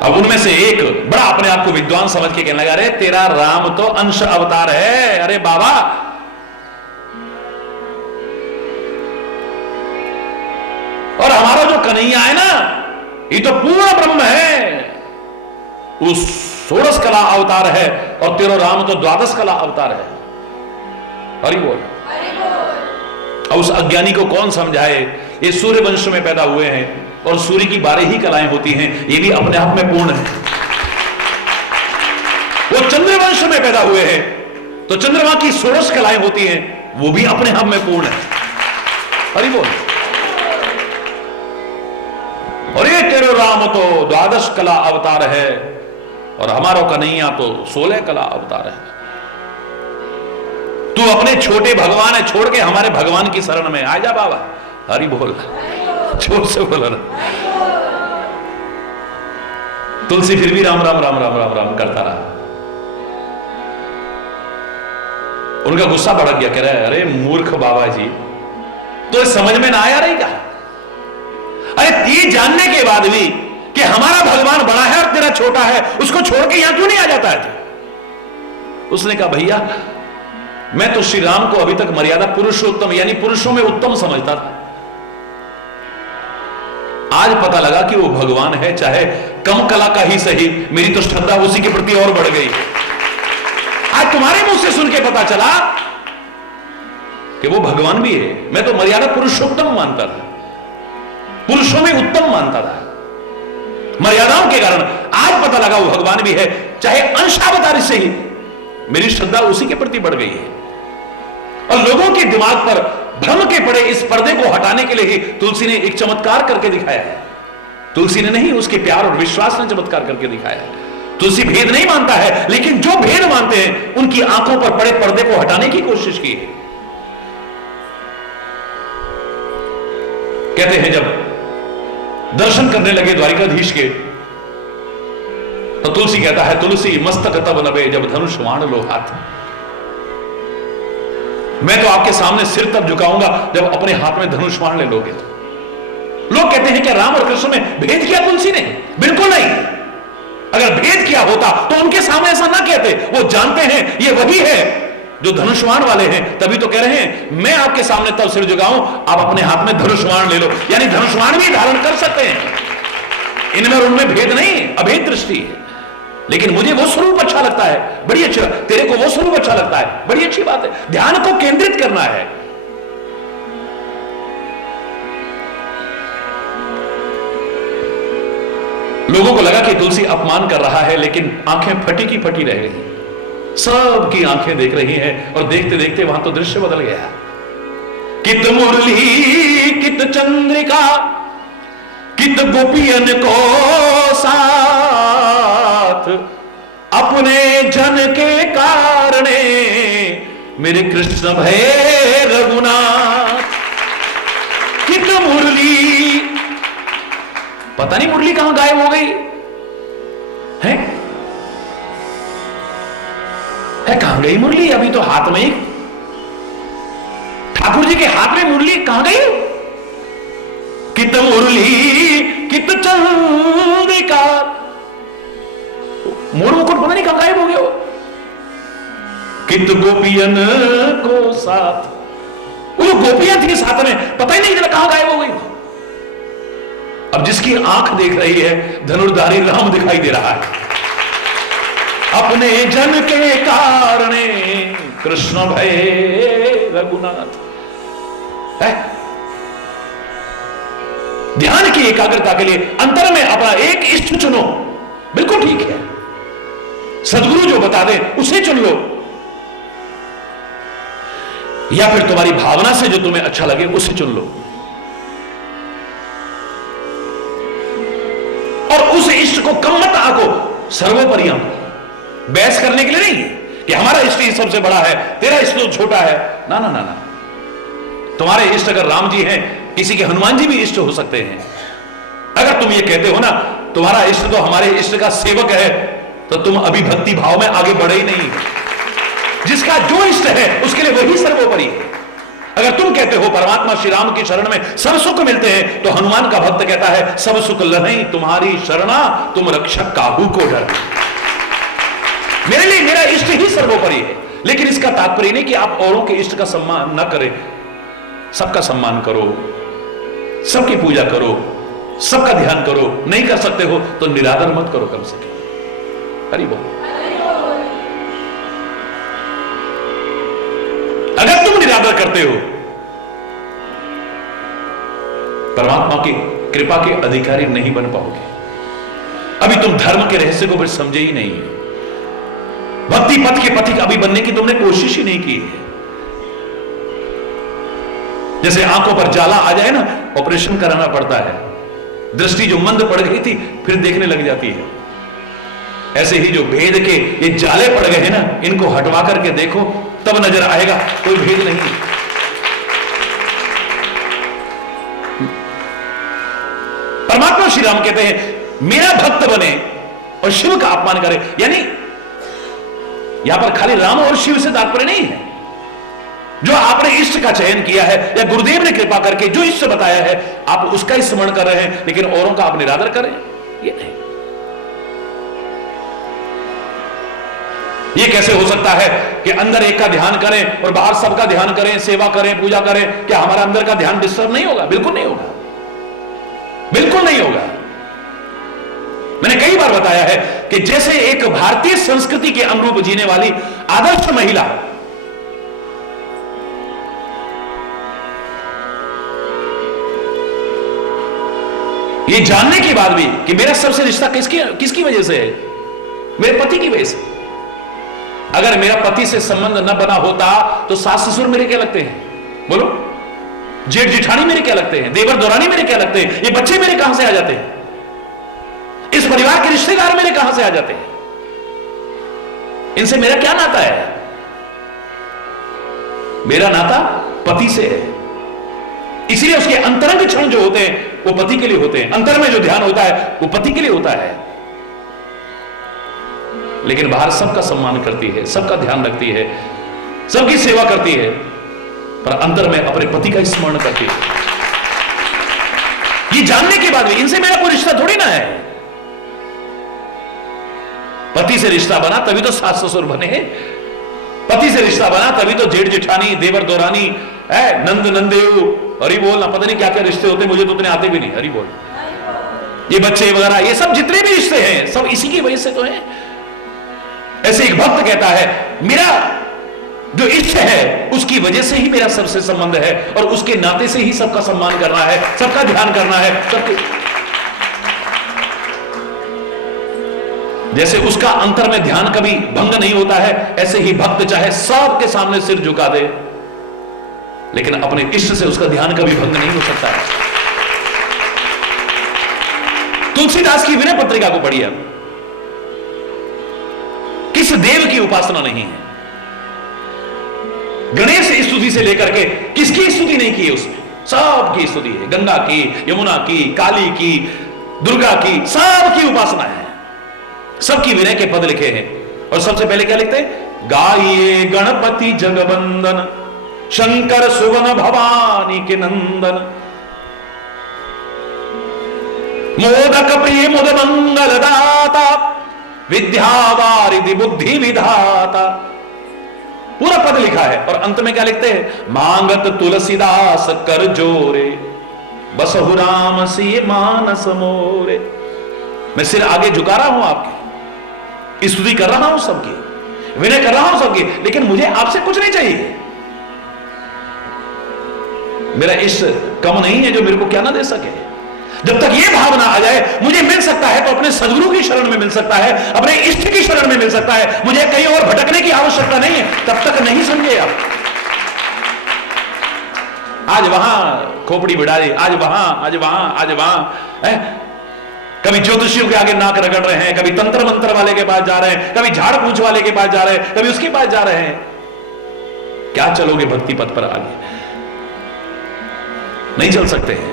अब उनमें से एक बड़ा अपने आप को विद्वान समझ के कहने लगा, अरे तेरा राम तो अंश अवतार है। अरे बाबा, और हमारा जो कन्हैया है ना, ये तो पूर्ण ब्रह्म है, उस 16 कला अवतार है, और तेरा राम तो 12 कला अवतार है। हरि बोल। अब उस अज्ञानी को कौन समझाए, ये सूर्य वंश में पैदा हुए हैं और सूर्य की 12 ही कलाएं होती हैं, ये भी अपने आप में पूर्ण है। वो चंद्र वंश में पैदा हुए हैं तो चंद्रमा की 16 कलाएं होती हैं, वो भी अपने आप में पूर्ण है। हरि बोल। और ये तेरे राम तो 12 कला अवतार है और हमारा कन्हैया तो 16 कला अवतार है। तू अपने छोटे भगवान है छोड़ के हमारे भगवान की शरण में आ जा बाबा। हरि बोल, जोर से बोलो ना। तुलसी फिर भी राम राम राम राम राम राम करता रहा। उनका गुस्सा भड़क गया, कह रहा है, अरे मूर्ख बाबा जी, तो समझ में ना आया रहेगा। अरे ये जानने के बाद भी कि हमारा भगवान बड़ा है और तेरा छोटा है, उसको छोड़ के यहां क्यों नहीं आ जाता है? उसने कहा, भैया मैं तो श्री राम को अभी तक मर्यादा पुरुषोत्तम यानी पुरुषों में उत्तम समझता था। आज पता लगा कि वो भगवान है, चाहे कम कला का ही सही, मेरी तो श्रद्धा उसी के प्रति और बढ़ गई। आज तुम्हारे मुंह से सुन के पता चला कि वो भगवान भी है। मैं तो मर्यादा पुरुषोत्तम मानता था, पुरुषों में उत्तम मानता था। मर्यादाओं के कारण आज पता लगा वो भगवान भी है, चाहे अंशावतार से ही मेरी श्रद्धा उसी के प्रति बढ़ गई है। और लोगों के दिमाग पर भ्रम के पड़े इस पर्दे को हटाने के लिए ही तुलसी ने एक चमत्कार करके दिखाया है। तुलसी ने नहीं, उसके प्यार और विश्वास ने चमत्कार करके दिखाया है। तुलसी भेद नहीं मानता है, लेकिन जो भेद मानते हैं उनकी आंखों पर पड़े पर्दे को हटाने की कोशिश की है। कहते हैं जब दर्शन करने लगे द्वारिकाधीश के, तो तुलसी कहता है, तुलसी मस्तक तब नबे जब धनुष बाण लो हाथ। मैं तो आपके सामने सिर तब झुकाऊंगा जब अपने हाथ में धनुष बाण ले लोगे। लोग कहते हैं कि राम और कृष्ण में भेद किया तुलसी ने? बिल्कुल नहीं। अगर भेद किया होता तो उनके सामने ऐसा ना कहते। वो जानते हैं ये वही है जो धनुष्मान वाले हैं, तभी तो कह रहे हैं मैं आपके सामने तब सिर झुकाऊं, आप अपने हाथ में धनुष्मान ले लो। यानी धनुष्मान भी धारण कर सकते हैं, इनमें और उनमें भेद नहीं, अभेद दृष्टि है। लेकिन मुझे वो स्वरूप अच्छा लगता है, बड़ी अच्छा, तेरे को वो स्वरूप अच्छा लगता है, बड़ी अच्छी बात है। ध्यान को केंद्रित करना है। लोगों को लगा कि तुलसी अपमान कर रहा है, लेकिन आंखें फटी की फटी रह गई। सबकी आंखें देख रही हैं और देखते देखते वहां तो दृश्य बदल गया। कित मुरली कित चंद्रिका कित गोपियन को साथ, अपने जन के कारणे मेरे कृष्ण भय रघुनाथ। कित मुरली, पता नहीं मुरली कहां गायब हो गई है? कहां गई मुरली? अभी तो हाथ में ही, ठाकुर जी के हाथ में मुरली कहां गई? कित मुरली कित चंद्रिका, मोर मुकुट पता नहीं कहां गायब हो गया वो। कित गोपियन को साथ, वो जो गोपियां थी साथ में, पता ही नहीं चला कहां गायब हो गई। अब जिसकी आंख देख रही है, धनुर्धारी राम दिखाई दे रहा है। अपने जन के कारणे कृष्ण भय रघुनाथ है। ध्यान की एकाग्रता के लिए अंतर में अपना एक इष्ट चुनो, बिल्कुल ठीक है। सदगुरु जो बता दे उसे चुन लो, या फिर तुम्हारी भावना से जो तुम्हें अच्छा लगे उसे चुन लो। और उस इष्ट को कम मत आको, सर्वोपरि आको। बहस करने के लिए नहीं कि हमारा इष्ट ही सबसे बड़ा है, तेरा इष्ट तो छोटा है। ना ना ना ना, तुम्हारे इष्ट अगर राम जी हैं, किसी के हनुमान जी भी इष्ट हो सकते हैं। अगर तुम ये कहते हो ना तुम्हारा इष्ट तो हमारे इष्ट का सेवक है, तो तुम अभी भक्ति भाव में आगे बढ़े ही नहीं। जिसका जो इष्ट है उसके लिए वही सर्वोपरि है। अगर तुम कहते हो परमात्मा श्री राम की शरण में सब सुख मिलते हैं, तो हनुमान का भक्त कहता है सब सुख लहै तुम्हारी शरणा, तुम रक्षक काहू को डर। मेरे लिए मेरा इष्ट ही सर्वोपरि है। लेकिन इसका तात्पर्य नहीं कि आप औरों के इष्ट का सम्मान न करें। सबका सम्मान करो, सबकी पूजा करो, सबका ध्यान करो। नहीं कर सकते हो तो निरादर मत करो कम से कम। हरि बोल। अगर तुम निरादर करते हो, परमात्मा की कृपा के अधिकारी नहीं बन पाओगे। अभी तुम धर्म के रहस्य को भी समझे ही नहीं है। भक्ति पथ के पथिक अभी बनने की तुमने कोशिश ही नहीं की है। जैसे आंखों पर जाला आ जाए ना, ऑपरेशन कराना पड़ता है। दृष्टि जो मंद पड़ गई थी फिर देखने लग जाती है। ऐसे ही जो भेद के ये जाले पड़ गए हैं ना, इनको हटवा करके देखो, तब नजर आएगा कोई भेद नहीं। परमात्मा श्री राम कहते हैं मेरा भक्त बने और शिव का अपमान करे। यानी यहां पर खाली राम और शिव से तात्पर्य नहीं है। जो आपने इष्ट का चयन किया है या गुरुदेव ने कृपा करके जो इष्ट बताया है, आप उसका ही स्मरण कर रहे हैं, लेकिन औरों का आप निरादर करें, ये नहीं। ये कैसे हो सकता है कि अंदर एक का ध्यान करें और बाहर सबका ध्यान करें, सेवा करें, पूजा करें? क्या हमारा अंदर का ध्यान डिस्टर्ब नहीं होगा? बिल्कुल नहीं होगा, बिल्कुल नहीं होगा। मैंने कई बार बताया है कि जैसे एक भारतीय संस्कृति के अनुरूप जीने वाली आदर्श महिला ये जानने के बाद भी कि मेरा सबसे रिश्ता किसकी वजह से है? मेरे पति की वजह से। अगर मेरा पति से संबंध न बना होता तो सास ससुर मेरे क्या लगते हैं? बोलो। जेठ जेठानी मेरे क्या लगते हैं? देवर दौरानी मेरे क्या लगते हैं? ये बच्चे मेरे कहां से आ जाते हैं? इस परिवार के रिश्तेदार मेरे कहां से आ जाते हैं? इनसे मेरा क्या नाता है? मेरा नाता पति से है। इसलिए उसके अंतरंग क्षण जो होते हैं वो पति के लिए होते हैं, अंतर में जो ध्यान होता है वो पति के लिए होता है। लेकिन बाहर सबका सम्मान करती है, सबका ध्यान रखती है, सबकी सेवा करती है, पर अंतर में अपने पति का स्मरण करती है। ये जानने के बाद भी इनसे मेरा कोई रिश्ता थोड़ी ना है। पति से रिश्ता बना तभी तो सास ससुर बने, पति से रिश्ता बना तभी तो जेठ जेठानी, देवर दौरानी, नंद नंदेव, हरि बोल ना, पता नहीं क्या क्या रिश्ते होते, मुझे तो उतने आते भी नहीं। हरि बोल, ये बच्चे वगैरह, ये सब जितने भी रिश्ते हैं सब इसी की वजह से तो हैं। ऐसे एक भक्त कहता है, मेरा जो इष्ट है उसकी वजह से ही मेरा सबसे संबंध है, और उसके नाते से ही सबका सम्मान करना है, सबका ध्यान करना है, सबके। जैसे उसका अंतर में ध्यान कभी भंग नहीं होता है, ऐसे ही भक्त चाहे सबके सामने सिर झुका दे, लेकिन अपने इष्ट से उसका ध्यान कभी भंग नहीं हो सकता है। तुलसीदास की विनय पत्रिका को पढ़िए, किस देव की उपासना नहीं है। गणेश स्तुति से लेकर के किसकी स्तुति नहीं की है उसमें, सबकी स्तुति है। गंगा की, यमुना की, काली की, दुर्गा की, सबकी उपासना है, सबकी विनय के पद लिखे हैं। और सबसे पहले क्या लिखते हैं, गाइए गणपति जगवंदन, शंकर सुवन भवानी के नंदन, मोदक प्रिय मुद मंगल दाता, विद्यावारिधि बुद्धि विधाता। पूरा पद लिखा है। और अंत में क्या लिखते हैं, मांगत तुलसीदास कर जोरे, बसहु राम सिय मानस मोरे। मैं सिर आगे झुका रहा हूं, आपकी स्तुति कर रहा हूं, सबकी विनय कर रहा हूं सबकी, लेकिन मुझे आपसे कुछ नहीं चाहिए। मेरा इष्ट कम नहीं है जो मेरे को क्या ना दे सके। जब तक ये भावना आ जाए, मुझे मिल सकता है तो अपने सदगुरु की शरण में मिल सकता है, अपने इष्ट की शरण में मिल सकता है, मुझे कहीं और भटकने की आवश्यकता नहीं है, तब तक नहीं समझे आप। आज वहां खोपड़ी बिड़ाई, आज वहां, आज वहां, आज वहां, कभी ज्योतिषियों के आगे नाक रगड़ रहे हैं, कभी तंत्र मंत्र वाले के पास जा रहे हैं, कभी झाड़ पूछ वाले के पास जा रहे हैं, कभी उसके पास जा रहे हैं। क्या चलोगे भक्ति पथ पर आगे? नहीं चल सकते हैं।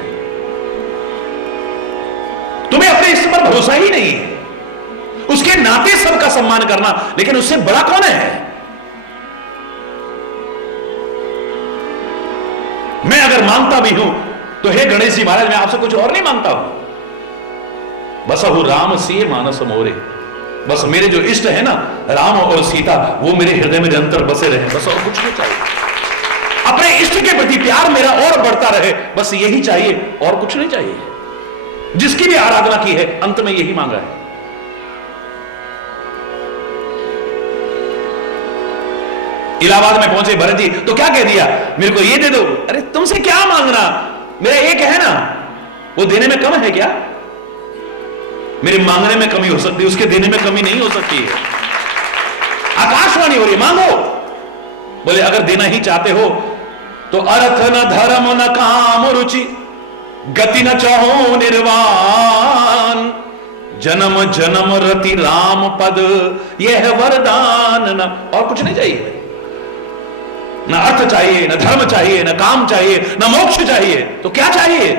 तुम्हें अपने इष्ट पर भरोसा ही नहीं है, उसके नाते सबका सम्मान करना, लेकिन उससे बड़ा कौन है? मैं अगर मांगता भी हूं तो हे गणेश जी महाराज, मैं आपसे कुछ और नहीं मांगता हूं, बसहु राम सिय मानस मोरे। बस मेरे जो इष्ट है ना, राम और सीता, वो मेरे हृदय में निरंतर बसे रहे, बस और कुछ नहीं चाहिए। अपने इष्ट के प्रति प्यार मेरा और बढ़ता रहे, बस यही चाहिए, और कुछ नहीं चाहिए। जिसकी भी आराधना की है, अंत में यही मांगा है। इलाहाबाद में पहुंचे भरत जी, तो क्या कह दिया, मेरे को ये दे दो। अरे तुमसे क्या मांगना, मेरा एक है ना, वो देने में कम है क्या? मेरे मांगने में कमी हो सकती है, उसके देने में कमी नहीं हो सकती है। आकाशवाणी हो रही, मांगो। बोले अगर देना ही चाहते हो तो अर्थ न धर्म न काम रुचि, गति न चाहो निर्वाण, जन्म जन्म रति राम पद यह वरदान। न और कुछ नहीं चाहिए, न अर्थ चाहिए, न धर्म चाहिए, न काम चाहिए, न मोक्ष चाहिए। तो क्या चाहिए?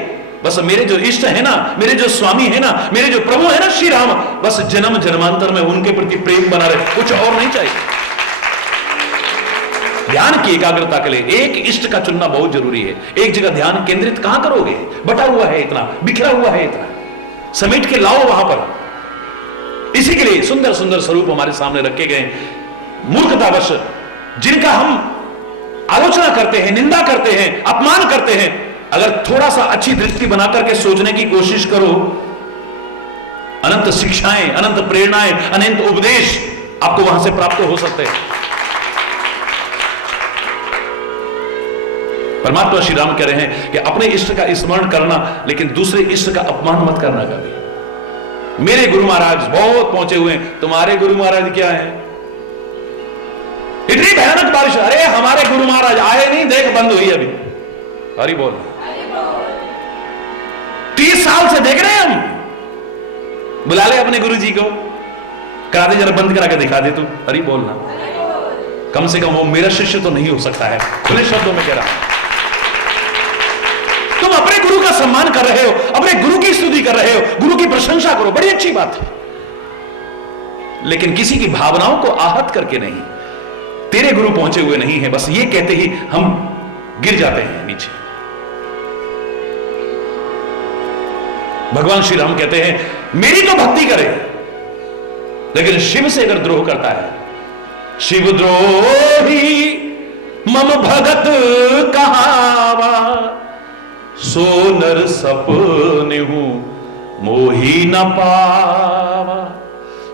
बस मेरे जो इष्ट है ना, मेरे जो स्वामी है ना, मेरे जो प्रभु है ना श्री राम, बस जन्म जन्मांतर में उनके प्रति प्रेम बना रहे, कुछ और नहीं चाहिए। ध्यान की एकाग्रता के लिए एक इष्ट का चुनना बहुत जरूरी है। एक जगह ध्यान केंद्रित कहां करोगे? बटा हुआ है इतना, बिखरा हुआ है इतना, समेट के लाओ वहां पर। इसी के लिए सुंदर सुंदर स्वरूप हमारे सामने रखे गए। मूर्खतावश जिनका हम आलोचना करते हैं, निंदा करते हैं, अपमान करते हैं, अगर थोड़ा सा अच्छी दृष्टि बनाकर के सोचने की कोशिश करो, अनंत शिक्षाएं, अनंत प्रेरणाएं, अनंत उपदेश आपको वहां से प्राप्त हो सकते हैं। परमात्मा श्री राम कह रहे हैं कि अपने इष्ट का स्मरण करना, लेकिन दूसरे इष्ट का अपमान मत करना कभी। मेरे गुरु महाराज बहुत पहुंचे हुए हैं, तुम्हारे गुरु महाराज क्या है? इतनी भयानक बारिश, अरे हमारे गुरु महाराज आए नहीं, देख बंद हुई अभी। हरि बोल। 30 साल से देख रहे हैं हम। बुला ले अपने गुरु जी को, करा दे, जरा बंद करा के दिखा दे तू। हरि बोलना, कम से कम वो मेरा शिष्य तो नहीं हो सकता है। खुले शब्दों में कह रहा हूं, तुम अपने गुरु गुरु का सम्मान कर रहे हो, अपने गुरु की स्तुति कर रहे हो, गुरु की प्रशंसा करो, बड़ी अच्छी बात है, लेकिन किसी की भावनाओं को आहत करके नहीं। तेरे गुरु पहुंचे हुए नहीं है, बस ये कहते ही हम गिर जाते हैं नीचे। भगवान श्री राम कहते हैं मेरी तो भक्ति करे, लेकिन शिव से अगर द्रोह करता है, शिव द्रोही मम भगत कहावा, सो नर सपने हूं मोही न पावा,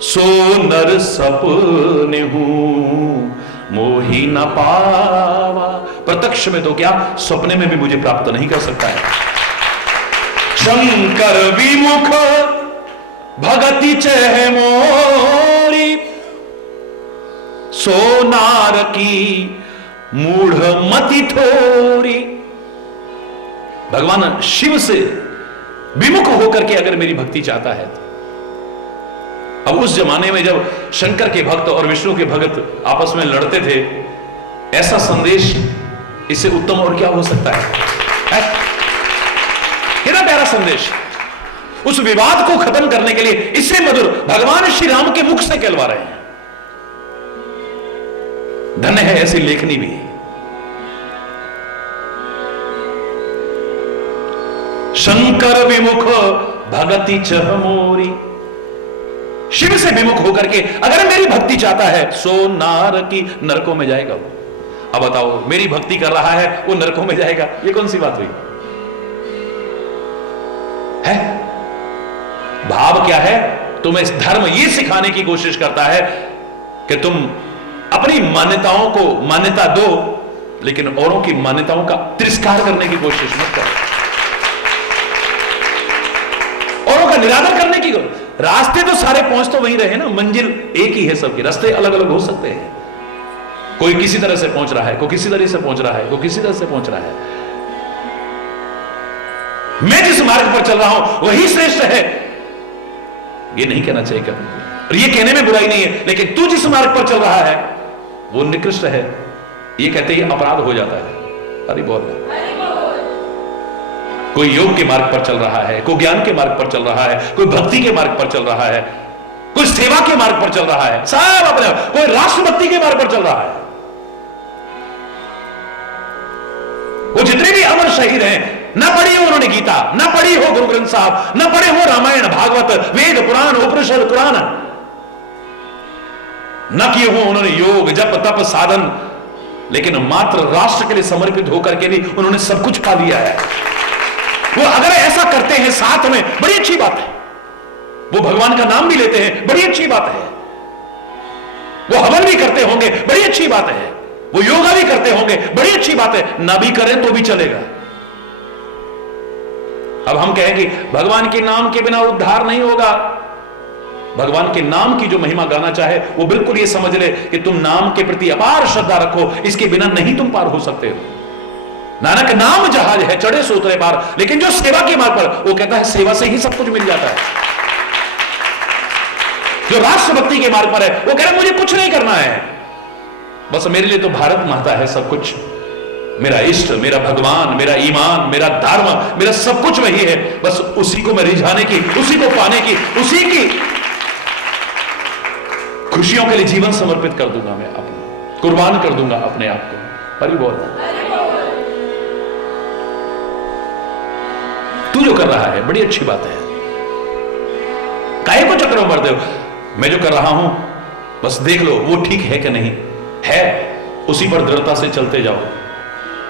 सो नर सपने हूं मोही न पावा। प्रत्यक्ष में तो क्या, सपने में भी मुझे प्राप्त नहीं कर सकता है। शंकर विमुख भगति चह मोरी, सोनार की मूढ़ मति थोरी। भगवान शिव से विमुख होकर के अगर मेरी भक्ति चाहता है तो, अब उस जमाने में जब शंकर के भक्त और विष्णु के भक्त आपस में लड़ते थे, ऐसा संदेश इससे उत्तम और क्या हो सकता है? कितना प्यारा संदेश। उस विवाद को खत्म करने के लिए इससे मधुर भगवान श्री राम के मुख से कहलवा रहे हैं। धन्य है ऐसी लेखनी भी। शंकर विमुख भगति चह मोरी, शिव से विमुख होकर के अगर मेरी भक्ति चाहता है, सो नार की, नरकों में जाएगा वो। अब बताओ, मेरी भक्ति कर रहा है वो नरकों में जाएगा, ये कौन सी बात हुई है? भाव क्या है? तुम्हें धर्म ये सिखाने की कोशिश करता है कि तुम अपनी मान्यताओं को मान्यता दो, लेकिन औरों की मान्यताओं का तिरस्कार करने की कोशिश मत करो, औरों का निरादर करने की। रास्ते तो सारे पहुंच तो वहीं रहे ना, मंजिल एक ही है सबके, रास्ते अलग अलग हो सकते हैं। कोई किसी तरह से पहुंच रहा है, कोई किसी तरह से पहुंच रहा है, कोई किसी तरह से पहुंच रहा है। मैं जिस मार्ग पर चल रहा हूं वही श्रेष्ठ है, ये नहीं कहना चाहिए कभी, और ये कहने में बुराई नहीं है, लेकिन तू जिस मार्ग पर चल रहा है वो निकृष्ट है, ये कहते ही अपराध हो जाता है। अरे बोल, कोई योग के मार्ग पर चल रहा है, कोई ज्ञान के मार्ग पर चल रहा है, कोई भक्ति के मार्ग पर चल रहा है, कोई सेवा के मार्ग पर चल रहा है, सब अपने, कोई राष्ट्रभक्ति के मार्ग पर चल रहा है। वो जितने भी अमर शहीद हैं, न पढ़ी हो उन्होंने गीता, न पढ़ी हो गुरु ग्रंथ साहब, न पढ़े हो रामायण भागवत वेद पुराण उपनिषद कुरान, न किए हो उन्होंने योग जप तप साधन, लेकिन मात्र राष्ट्र के लिए समर्पित होकर के भी उन्होंने सब कुछ पा लिया है। वो अगर ऐसा करते हैं साथ में, बड़ी अच्छी बात है। वो भगवान का नाम भी लेते हैं, बड़ी अच्छी बात है। वो हवन भी करते होंगे, बड़ी अच्छी बात है। वो योगा भी करते होंगे, बड़ी अच्छी बात है। ना भी करें तो भी चलेगा। अब हम कहें कि भगवान के नाम के बिना उद्धार नहीं होगा। भगवान के नाम की जो महिमा गाना चाहे वो बिल्कुल ये समझ ले कि तुम नाम के प्रति अपार श्रद्धा रखो, इसके बिना नहीं तुम पार हो सकते हो। नानक नाम जहाज है चढ़े सो उतरे पार, लेकिन जो सेवा के मार्ग पर, वो कहता है सेवा से ही सब कुछ मिल जाता है। जो राष्ट्रभक्ति के मार्ग पर है वो कह रहा है मुझे कुछ नहीं करना है, बस मेरे लिए तो भारत माता है सब कुछ, मेरा इष्ट, मेरा भगवान, मेरा ईमान, मेरा धर्म, मेरा सब कुछ वही है, बस उसी को मैं रिझाने की, उसी को पाने की, उसी की खुशियों के लिए जीवन समर्पित कर दूंगा, मैं अपना कुर्बान कर दूंगा अपने आप को। परी बोल, तू जो कर रहा है बड़ी अच्छी बात है, काहे को चक्कर में पड़ते हो? मैं जो कर रहा हूं बस देख लो वो ठीक है कि नहीं है, उसी पर दृढ़ता से चलते जाओ।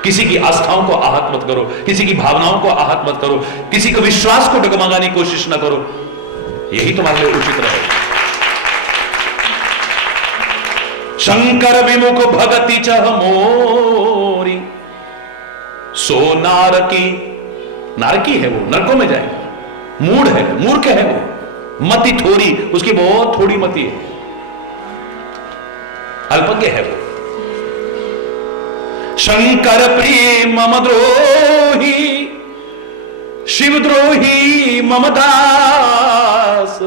किसी की आस्थाओं को आहत मत करो, किसी की भावनाओं को आहत मत करो, किसी के विश्वास को डगमगाने की कोशिश ना करो, यही तुम्हारे लिए उचित रहेगा। शंकर विमुख भगति चह मोरी, सो नारकी, नारकी है वो, नरकों में जाएगा। मूढ़ है, मूर्ख है वो, मति थोड़ी, उसकी बहुत थोड़ी मति है, अल्पज्ञ है वो। शंकर प्रिय मम द्रोही, शिव द्रोही मम दास,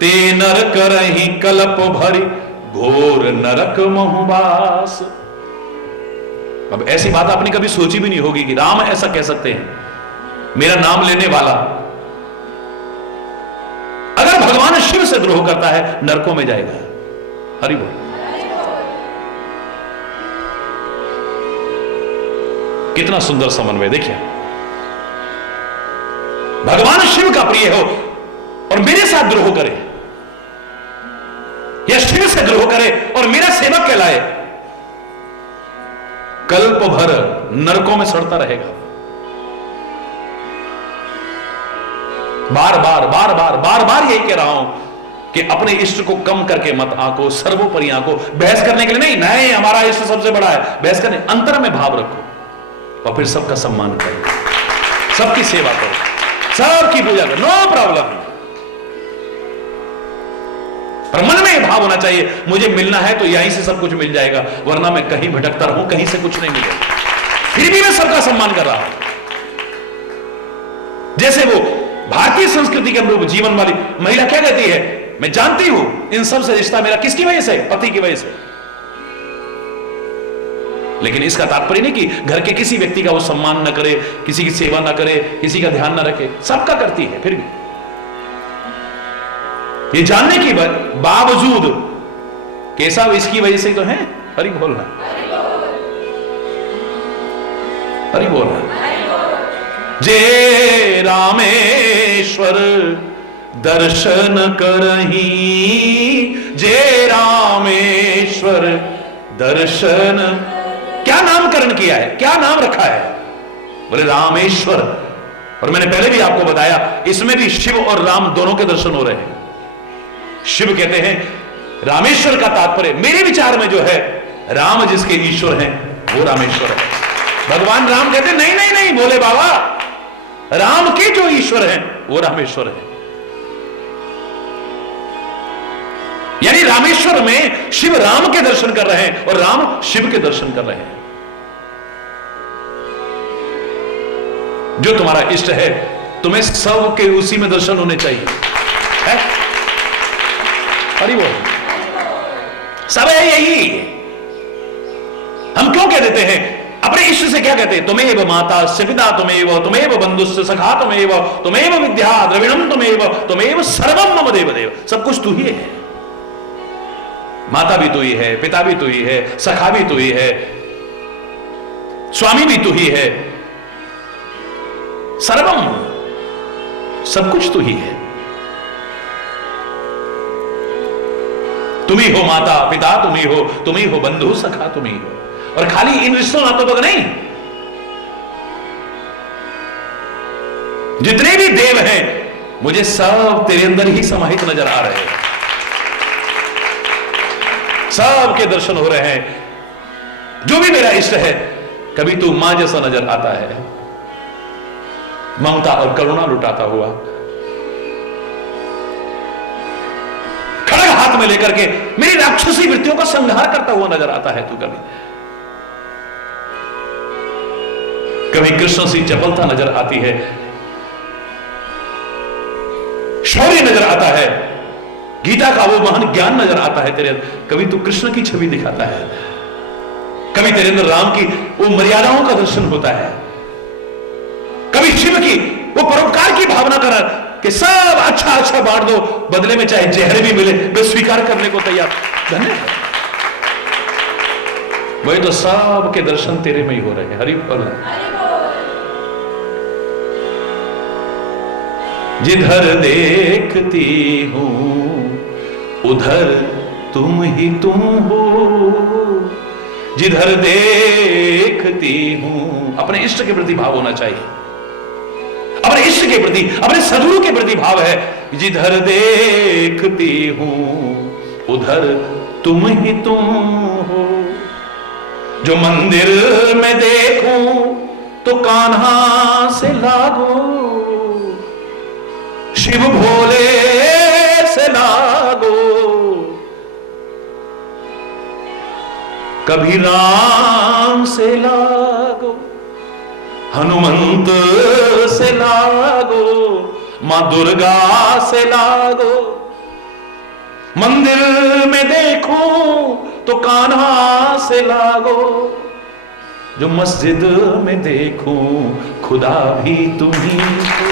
ते नर करहि कल्प भरी, घोर नरक मोहवास। अब ऐसी बात आपने कभी सोची भी नहीं होगी कि राम ऐसा कह सकते हैं। मेरा नाम लेने वाला अगर भगवान शिव से द्रोह करता है नरकों में जाएगा। हरि बोल। कितना सुंदर समन्वय देखिए, भगवान शिव का प्रिय हो और मेरे साथ द्रोह करे, या शिव से द्रोह करे और मेरा सेवक कहलाए, कल्प भर नरकों में सड़ता रहेगा। बार बार बार बार बार बार यही कह रहा हूं कि अपने इष्ट को कम करके मत आंको, सर्वोपरि आंको। बहस करने के लिए नहीं, नहीं हमारा इष्ट सबसे बड़ा है, बहस करने अंतर में भाव रखो और फिर सबका सम्मान करो, सबकी सेवा करो, सबकी पूजा करो, नो प्रॉब्लम। पर मन में यह भाव होना चाहिए मुझे मिलना है तो यहीं से सब कुछ मिल जाएगा, वरना मैं कहीं भटकता रहूं, कहीं से कुछ नहीं मिलेगा, फिर भी मैं सबका सम्मान कर रहा हूं। जैसे वो भारतीय संस्कृति के अनुरूप जीवन वाली महिला क्या कहती है, मैं जानती हूं इन सब से रिश्ता मेरा किसकी वजह से, पति की वजह से। लेकिन इसका तात्पर्य नहीं कि घर के किसी व्यक्ति का वो सम्मान न करे, किसी की सेवा न करे, किसी का ध्यान न रखे, सबका करती है। फिर भी ये जानने की बावजूद कि सब इसकी वजह से तो है। हरि बोलना, हरि बोलना। जे रामेश्वर दर्शन करही, जे रामेश्वर दर्शन, क्या नामकरण किया है, क्या नाम रखा है, बोले रामेश्वर। और मैंने पहले भी आपको बताया इसमें भी शिव और राम दोनों के दर्शन हो रहे हैं। शिव कहते हैं रामेश्वर का तात्पर्य मेरे विचार में जो है, राम जिसके ईश्वर हैं वो रामेश्वर है। भगवान राम कहते नहीं नहीं नहीं, बोले बाबा राम के जो ईश्वर हैं वो रामेश्वर है। यानी रामेश्वर में शिव राम के दर्शन कर रहे हैं और राम शिव के दर्शन कर रहे हैं। जो तुम्हारा इष्ट है तुम्हें सब के उसी में दर्शन होने चाहिए, है? हरि बोल। सब है यही। हम क्यों कह देते हैं अपने इष्ट से, क्या कहते हैं, तुमेव माता से पिता तुमेव बंधुस्ස सखा तुमेव विद्या द्रविणम तुमेव सर्वम मम देवदेव। सब कुछ तू ही है, माता भी तू ही है, पिता भी तू ही है, सखा भी तू ही है, स्वामी भी तू ही है, सर्वम सब कुछ तू ही है। तुम ही हो माता पिता, तुम ही हो बंधु सखा, तुम ही हो। और खाली इन रिश्तों नातों तक नहीं, जितने भी देव हैं मुझे सब तेरे अंदर ही समाहित नजर आ रहे हैं, सब के दर्शन हो रहे हैं। जो भी मेरा इष्ट है कभी तू मां जैसा नजर आता है, ममता और करुणा लुटाता हुआ, खड़ग हाथ में लेकर के मेरी राक्षसी वृत्तियों का संहार करता हुआ नजर आता है तू। कभी कृष्ण सी चपलता नजर आती है, शौर्य नजर आता है, गीता का वो महान ज्ञान नजर आता है तेरे अंदर। कभी तू कृष्ण की छवि दिखाता है, कभी तेरे अंदर राम की वो मर्यादाओं का दर्शन होता है, कभी शिव की वो परोपकार की भावना कर कि सब अच्छा अच्छा बांट दो, बदले में चाहे जहर भी मिले मैं स्वीकार करने को तैयार। धन्यवाद। वही तो सब के दर्शन तेरे में ही हो रहे हैं। हरि बोल। जिधर देखती हूं उधर तुम ही तुम हो, जिधर देखती हूं। अपने इष्ट के प्रति भाव होना चाहिए, अपने इष्ट के प्रति, अपने सदगुरु के प्रति भाव है। जिधर देखती हूं उधर तुम ही तुम हो। जो मंदिर में देखूं तो कान्हा से लागो, शिव भोले से लागो, कभी राम से लागो, हनुमंत से लागो, मां दुर्गा से लागो। मंदिर में देखो तो कान्हा से लागो, जो मस्जिद में देखूं खुदा भी तुम ही हो,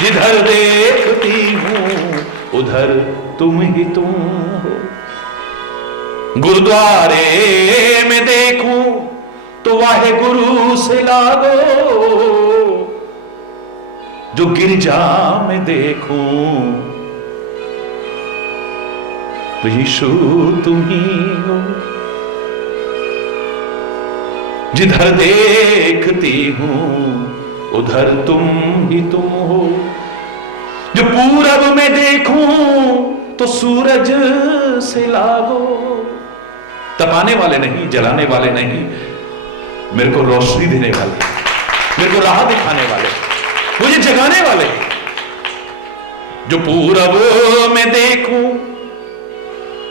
जिधर देखती हूं उधर तुम ही तुम हो। गुरुद्वारे में देखूं तो वाहे गुरु से लागो, जो गिरजा में देखूं तो यीशु तुम ही हो, जिधर देखती हूं उधर तुम ही तुम हो। जो पूरब में देखूं तो सूरज से लागो, तपाने वाले नहीं, जलाने वाले नहीं, मेरे को रोशनी देने वाले, मेरे को राह दिखाने वाले, मुझे जगाने वाले। जो पूरब में देखूं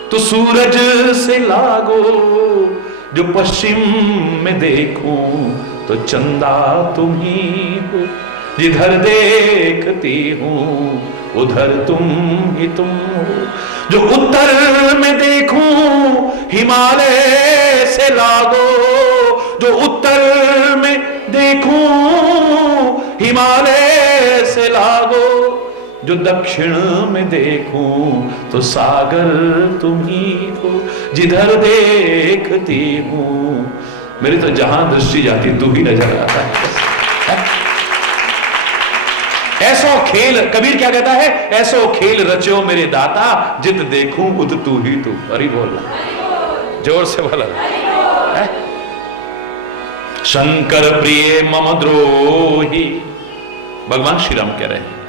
तो सूरज से लागो, जो पश्चिम में देखूं तो चंदा तुम ही हो, जिधर देखती हूं उधर तुम ही तुम हो। जो उत्तर में देखूं हिमालय से लागो, जो उत्तर में देखूं हिमालय से लागो, जो दक्षिण में देखूं तो सागर तुम ही हो, जिधर देखती हूं। मेरी तो जहां दृष्टि जाती तू ही नजर आता है। ऐसो खेल, कबीर क्या कहता है, ऐसो खेल रचो मेरे दाता, जित देखूं उत तू ही तू। अरे बोल, जोर से बोला। शंकर प्रिय मम द्रोही, भगवान श्री राम कह रहे हैं।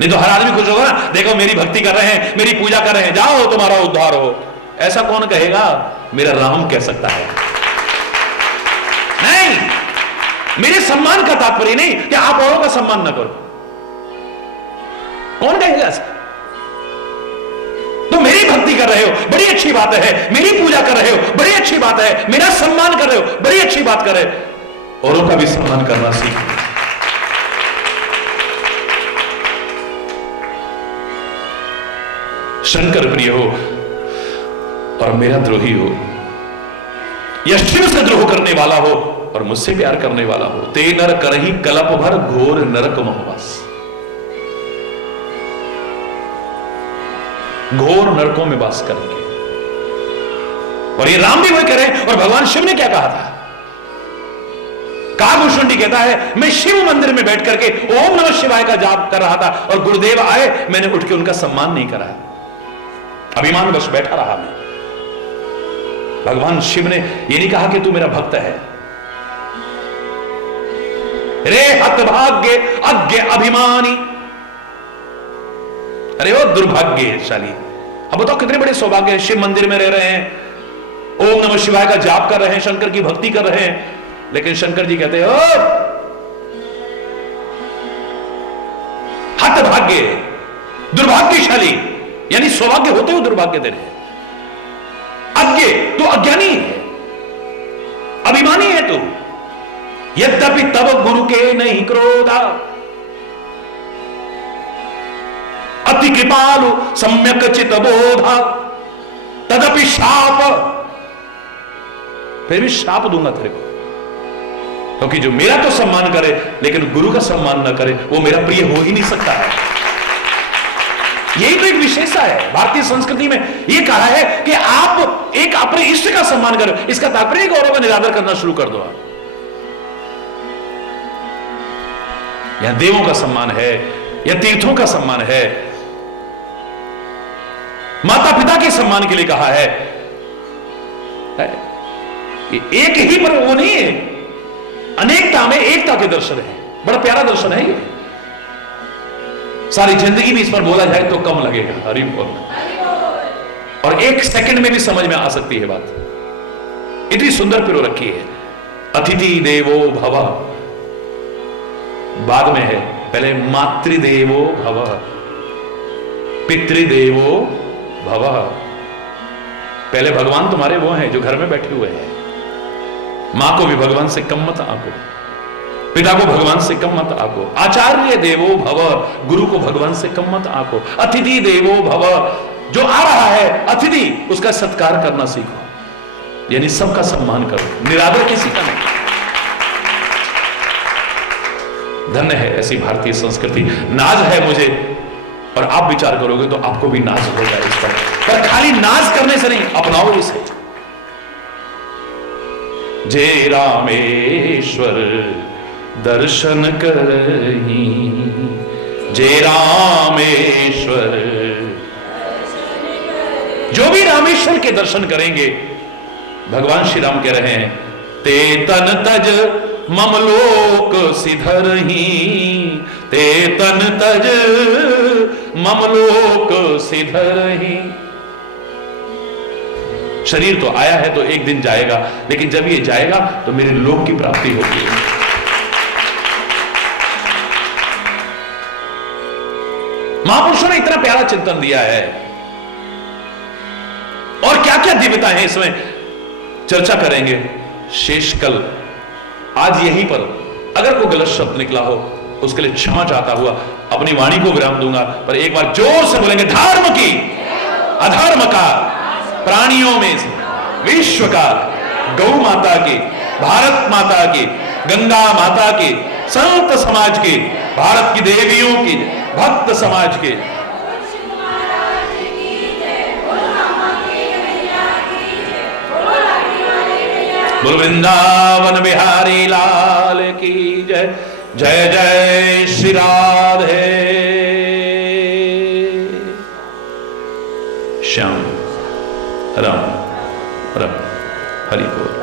नहीं तो हर आदमी खुश होगा ना, देखो मेरी भक्ति कर रहे हैं, मेरी पूजा कर रहे हैं, जाओ तुम्हारा उद्धार हो। ऐसा कौन कहेगा? मेरा राम कह सकता है। नहीं, मेरे सम्मान का तात्पर्य नहीं कि आप औरों का सम्मान न करो। कौन कहेगा ऐसा? तो मेरी भक्ति कर रहे हो, बड़ी अच्छी बात है, मेरी पूजा कर रहे हो, बड़ी अच्छी बात है, मेरा सम्मान कर रहे हो, बड़ी अच्छी बात कर रहे हो। औरों का भी सम्मान करना सीखो। शंकर प्रिय हो और मेरा द्रोही हो, या शिव से द्रोह करने वाला हो और मुझसे प्यार करने वाला हो, ते नर करही कलप भर घोर नरक महवास। घोर नरकों में वास करेंगे। और ये राम भी वही कह रहे हैं। और भगवान शिव ने क्या कहा था? कागभूषुंडी कहता है, मैं शिव मंदिर में बैठ करके ओम नमः शिवाय का जाप कर रहा था और गुरुदेव आए, मैंने उठ के उनका सम्मान नहीं करा, अभिमान बस बैठा रहा मैं। भगवान शिव ने ये नहीं कहा कि तू मेरा भक्त है। रे हतभाग्य अज्ञ अभिमानी, अरे वो दुर्भाग्यशाली। अब बताओ कितने बड़े सौभाग्य है, शिव मंदिर में रह रहे हैं, ओम नमः शिवाय का जाप कर रहे हैं, शंकर की भक्ति कर रहे हैं, लेकिन शंकर जी कहते हैं ओ हतभाग्य, दुर्भाग्यशाली, यानी सौभाग्य होते हुए दुर्भाग्य दे रहे हैं। अज्ञ, तो अज्ञानी है, अभिमानी है तू। यद्यपि तब गुरु के नहीं क्रोधा, अति कृपालु सम्यक चित बोधा, तदपि शाप, फिर भी शाप दूंगा तेरे को, क्योंकि जो मेरा तो सम्मान करे लेकिन गुरु का सम्मान न करे, वो मेरा प्रिय हो ही नहीं सकता है। यही तो एक विशेषता है भारतीय संस्कृति में। यह कहा है कि आप एक अपने इष्ट का सम्मान करो, इसका तात्पर्य गौरव का निरादर करना शुरू कर दो आप। यहां देवों का सम्मान है या तीर्थों का सम्मान है, माता पिता के सम्मान के लिए कहा है। एक ही पर वो नहीं है, अनेकता में एकता के दर्शन है। बड़ा प्यारा दर्शन है ये। सारी जिंदगी भी इस पर बोला जाए तो कम लगेगा। हरि बोल। और एक सेकंड में भी समझ में आ सकती है बात, इतनी सुंदर पिरो रखी है। अतिथि देवो भव, बाद में है, पहले मातृदेवो भव, पितृदेवो भव। पहले भगवान तुम्हारे वो हैं जो घर में बैठे हुए हैं। मां को भी भगवान से कम मत आंको, पिता को भगवान से कम मत आंको। आचार्य देवो भव, गुरु को भगवान से कम मत आंको। अतिथि देवो भव, जो आ रहा है अतिथि, उसका सत्कार करना सीखो, यानी सबका सम्मान करो, निरादर किसी का नहीं। धन्य है ऐसी भारतीय संस्कृति। नाज है मुझे, और आप विचार करोगे तो आपको भी नाज होगा इस पर खाली नाज करने से नहीं, अपनाओ इसे। जय रामेश्वर दर्शन करही, जय रामेश्वर। जो भी रामेश्वर के दर्शन करेंगे, भगवान श्री राम कह रहे हैं, ते तन तज ममलोक सिधरही, ते तन तज ममलोक सिधरही। शरीर तो आया है तो एक दिन जाएगा, लेकिन जब ये जाएगा तो मेरे लोक की प्राप्ति होगी। महापुरुषों ने इतना प्यारा चिंतन दिया है, और क्या क्या दिव्यता है इसमें चर्चा करेंगे शेष कल। आज यहीं पर अगर कोई गलत शब्द निकला हो उसके लिए क्षमा चाहता हुआ अपनी वाणी को विराम दूंगा, पर एक बार जोर से बोलेंगे, धर्म की अधर्म का, प्राणियों में से विश्व का, गौ माता की, भारत माता की, गंगा माता की, संत समाज की, भारत की देवियों की, भक्त समाज की। बोल वृंदावन बिहारी लाल की जय। जय जय श्री राधे श्याम राम राम हरि बोल।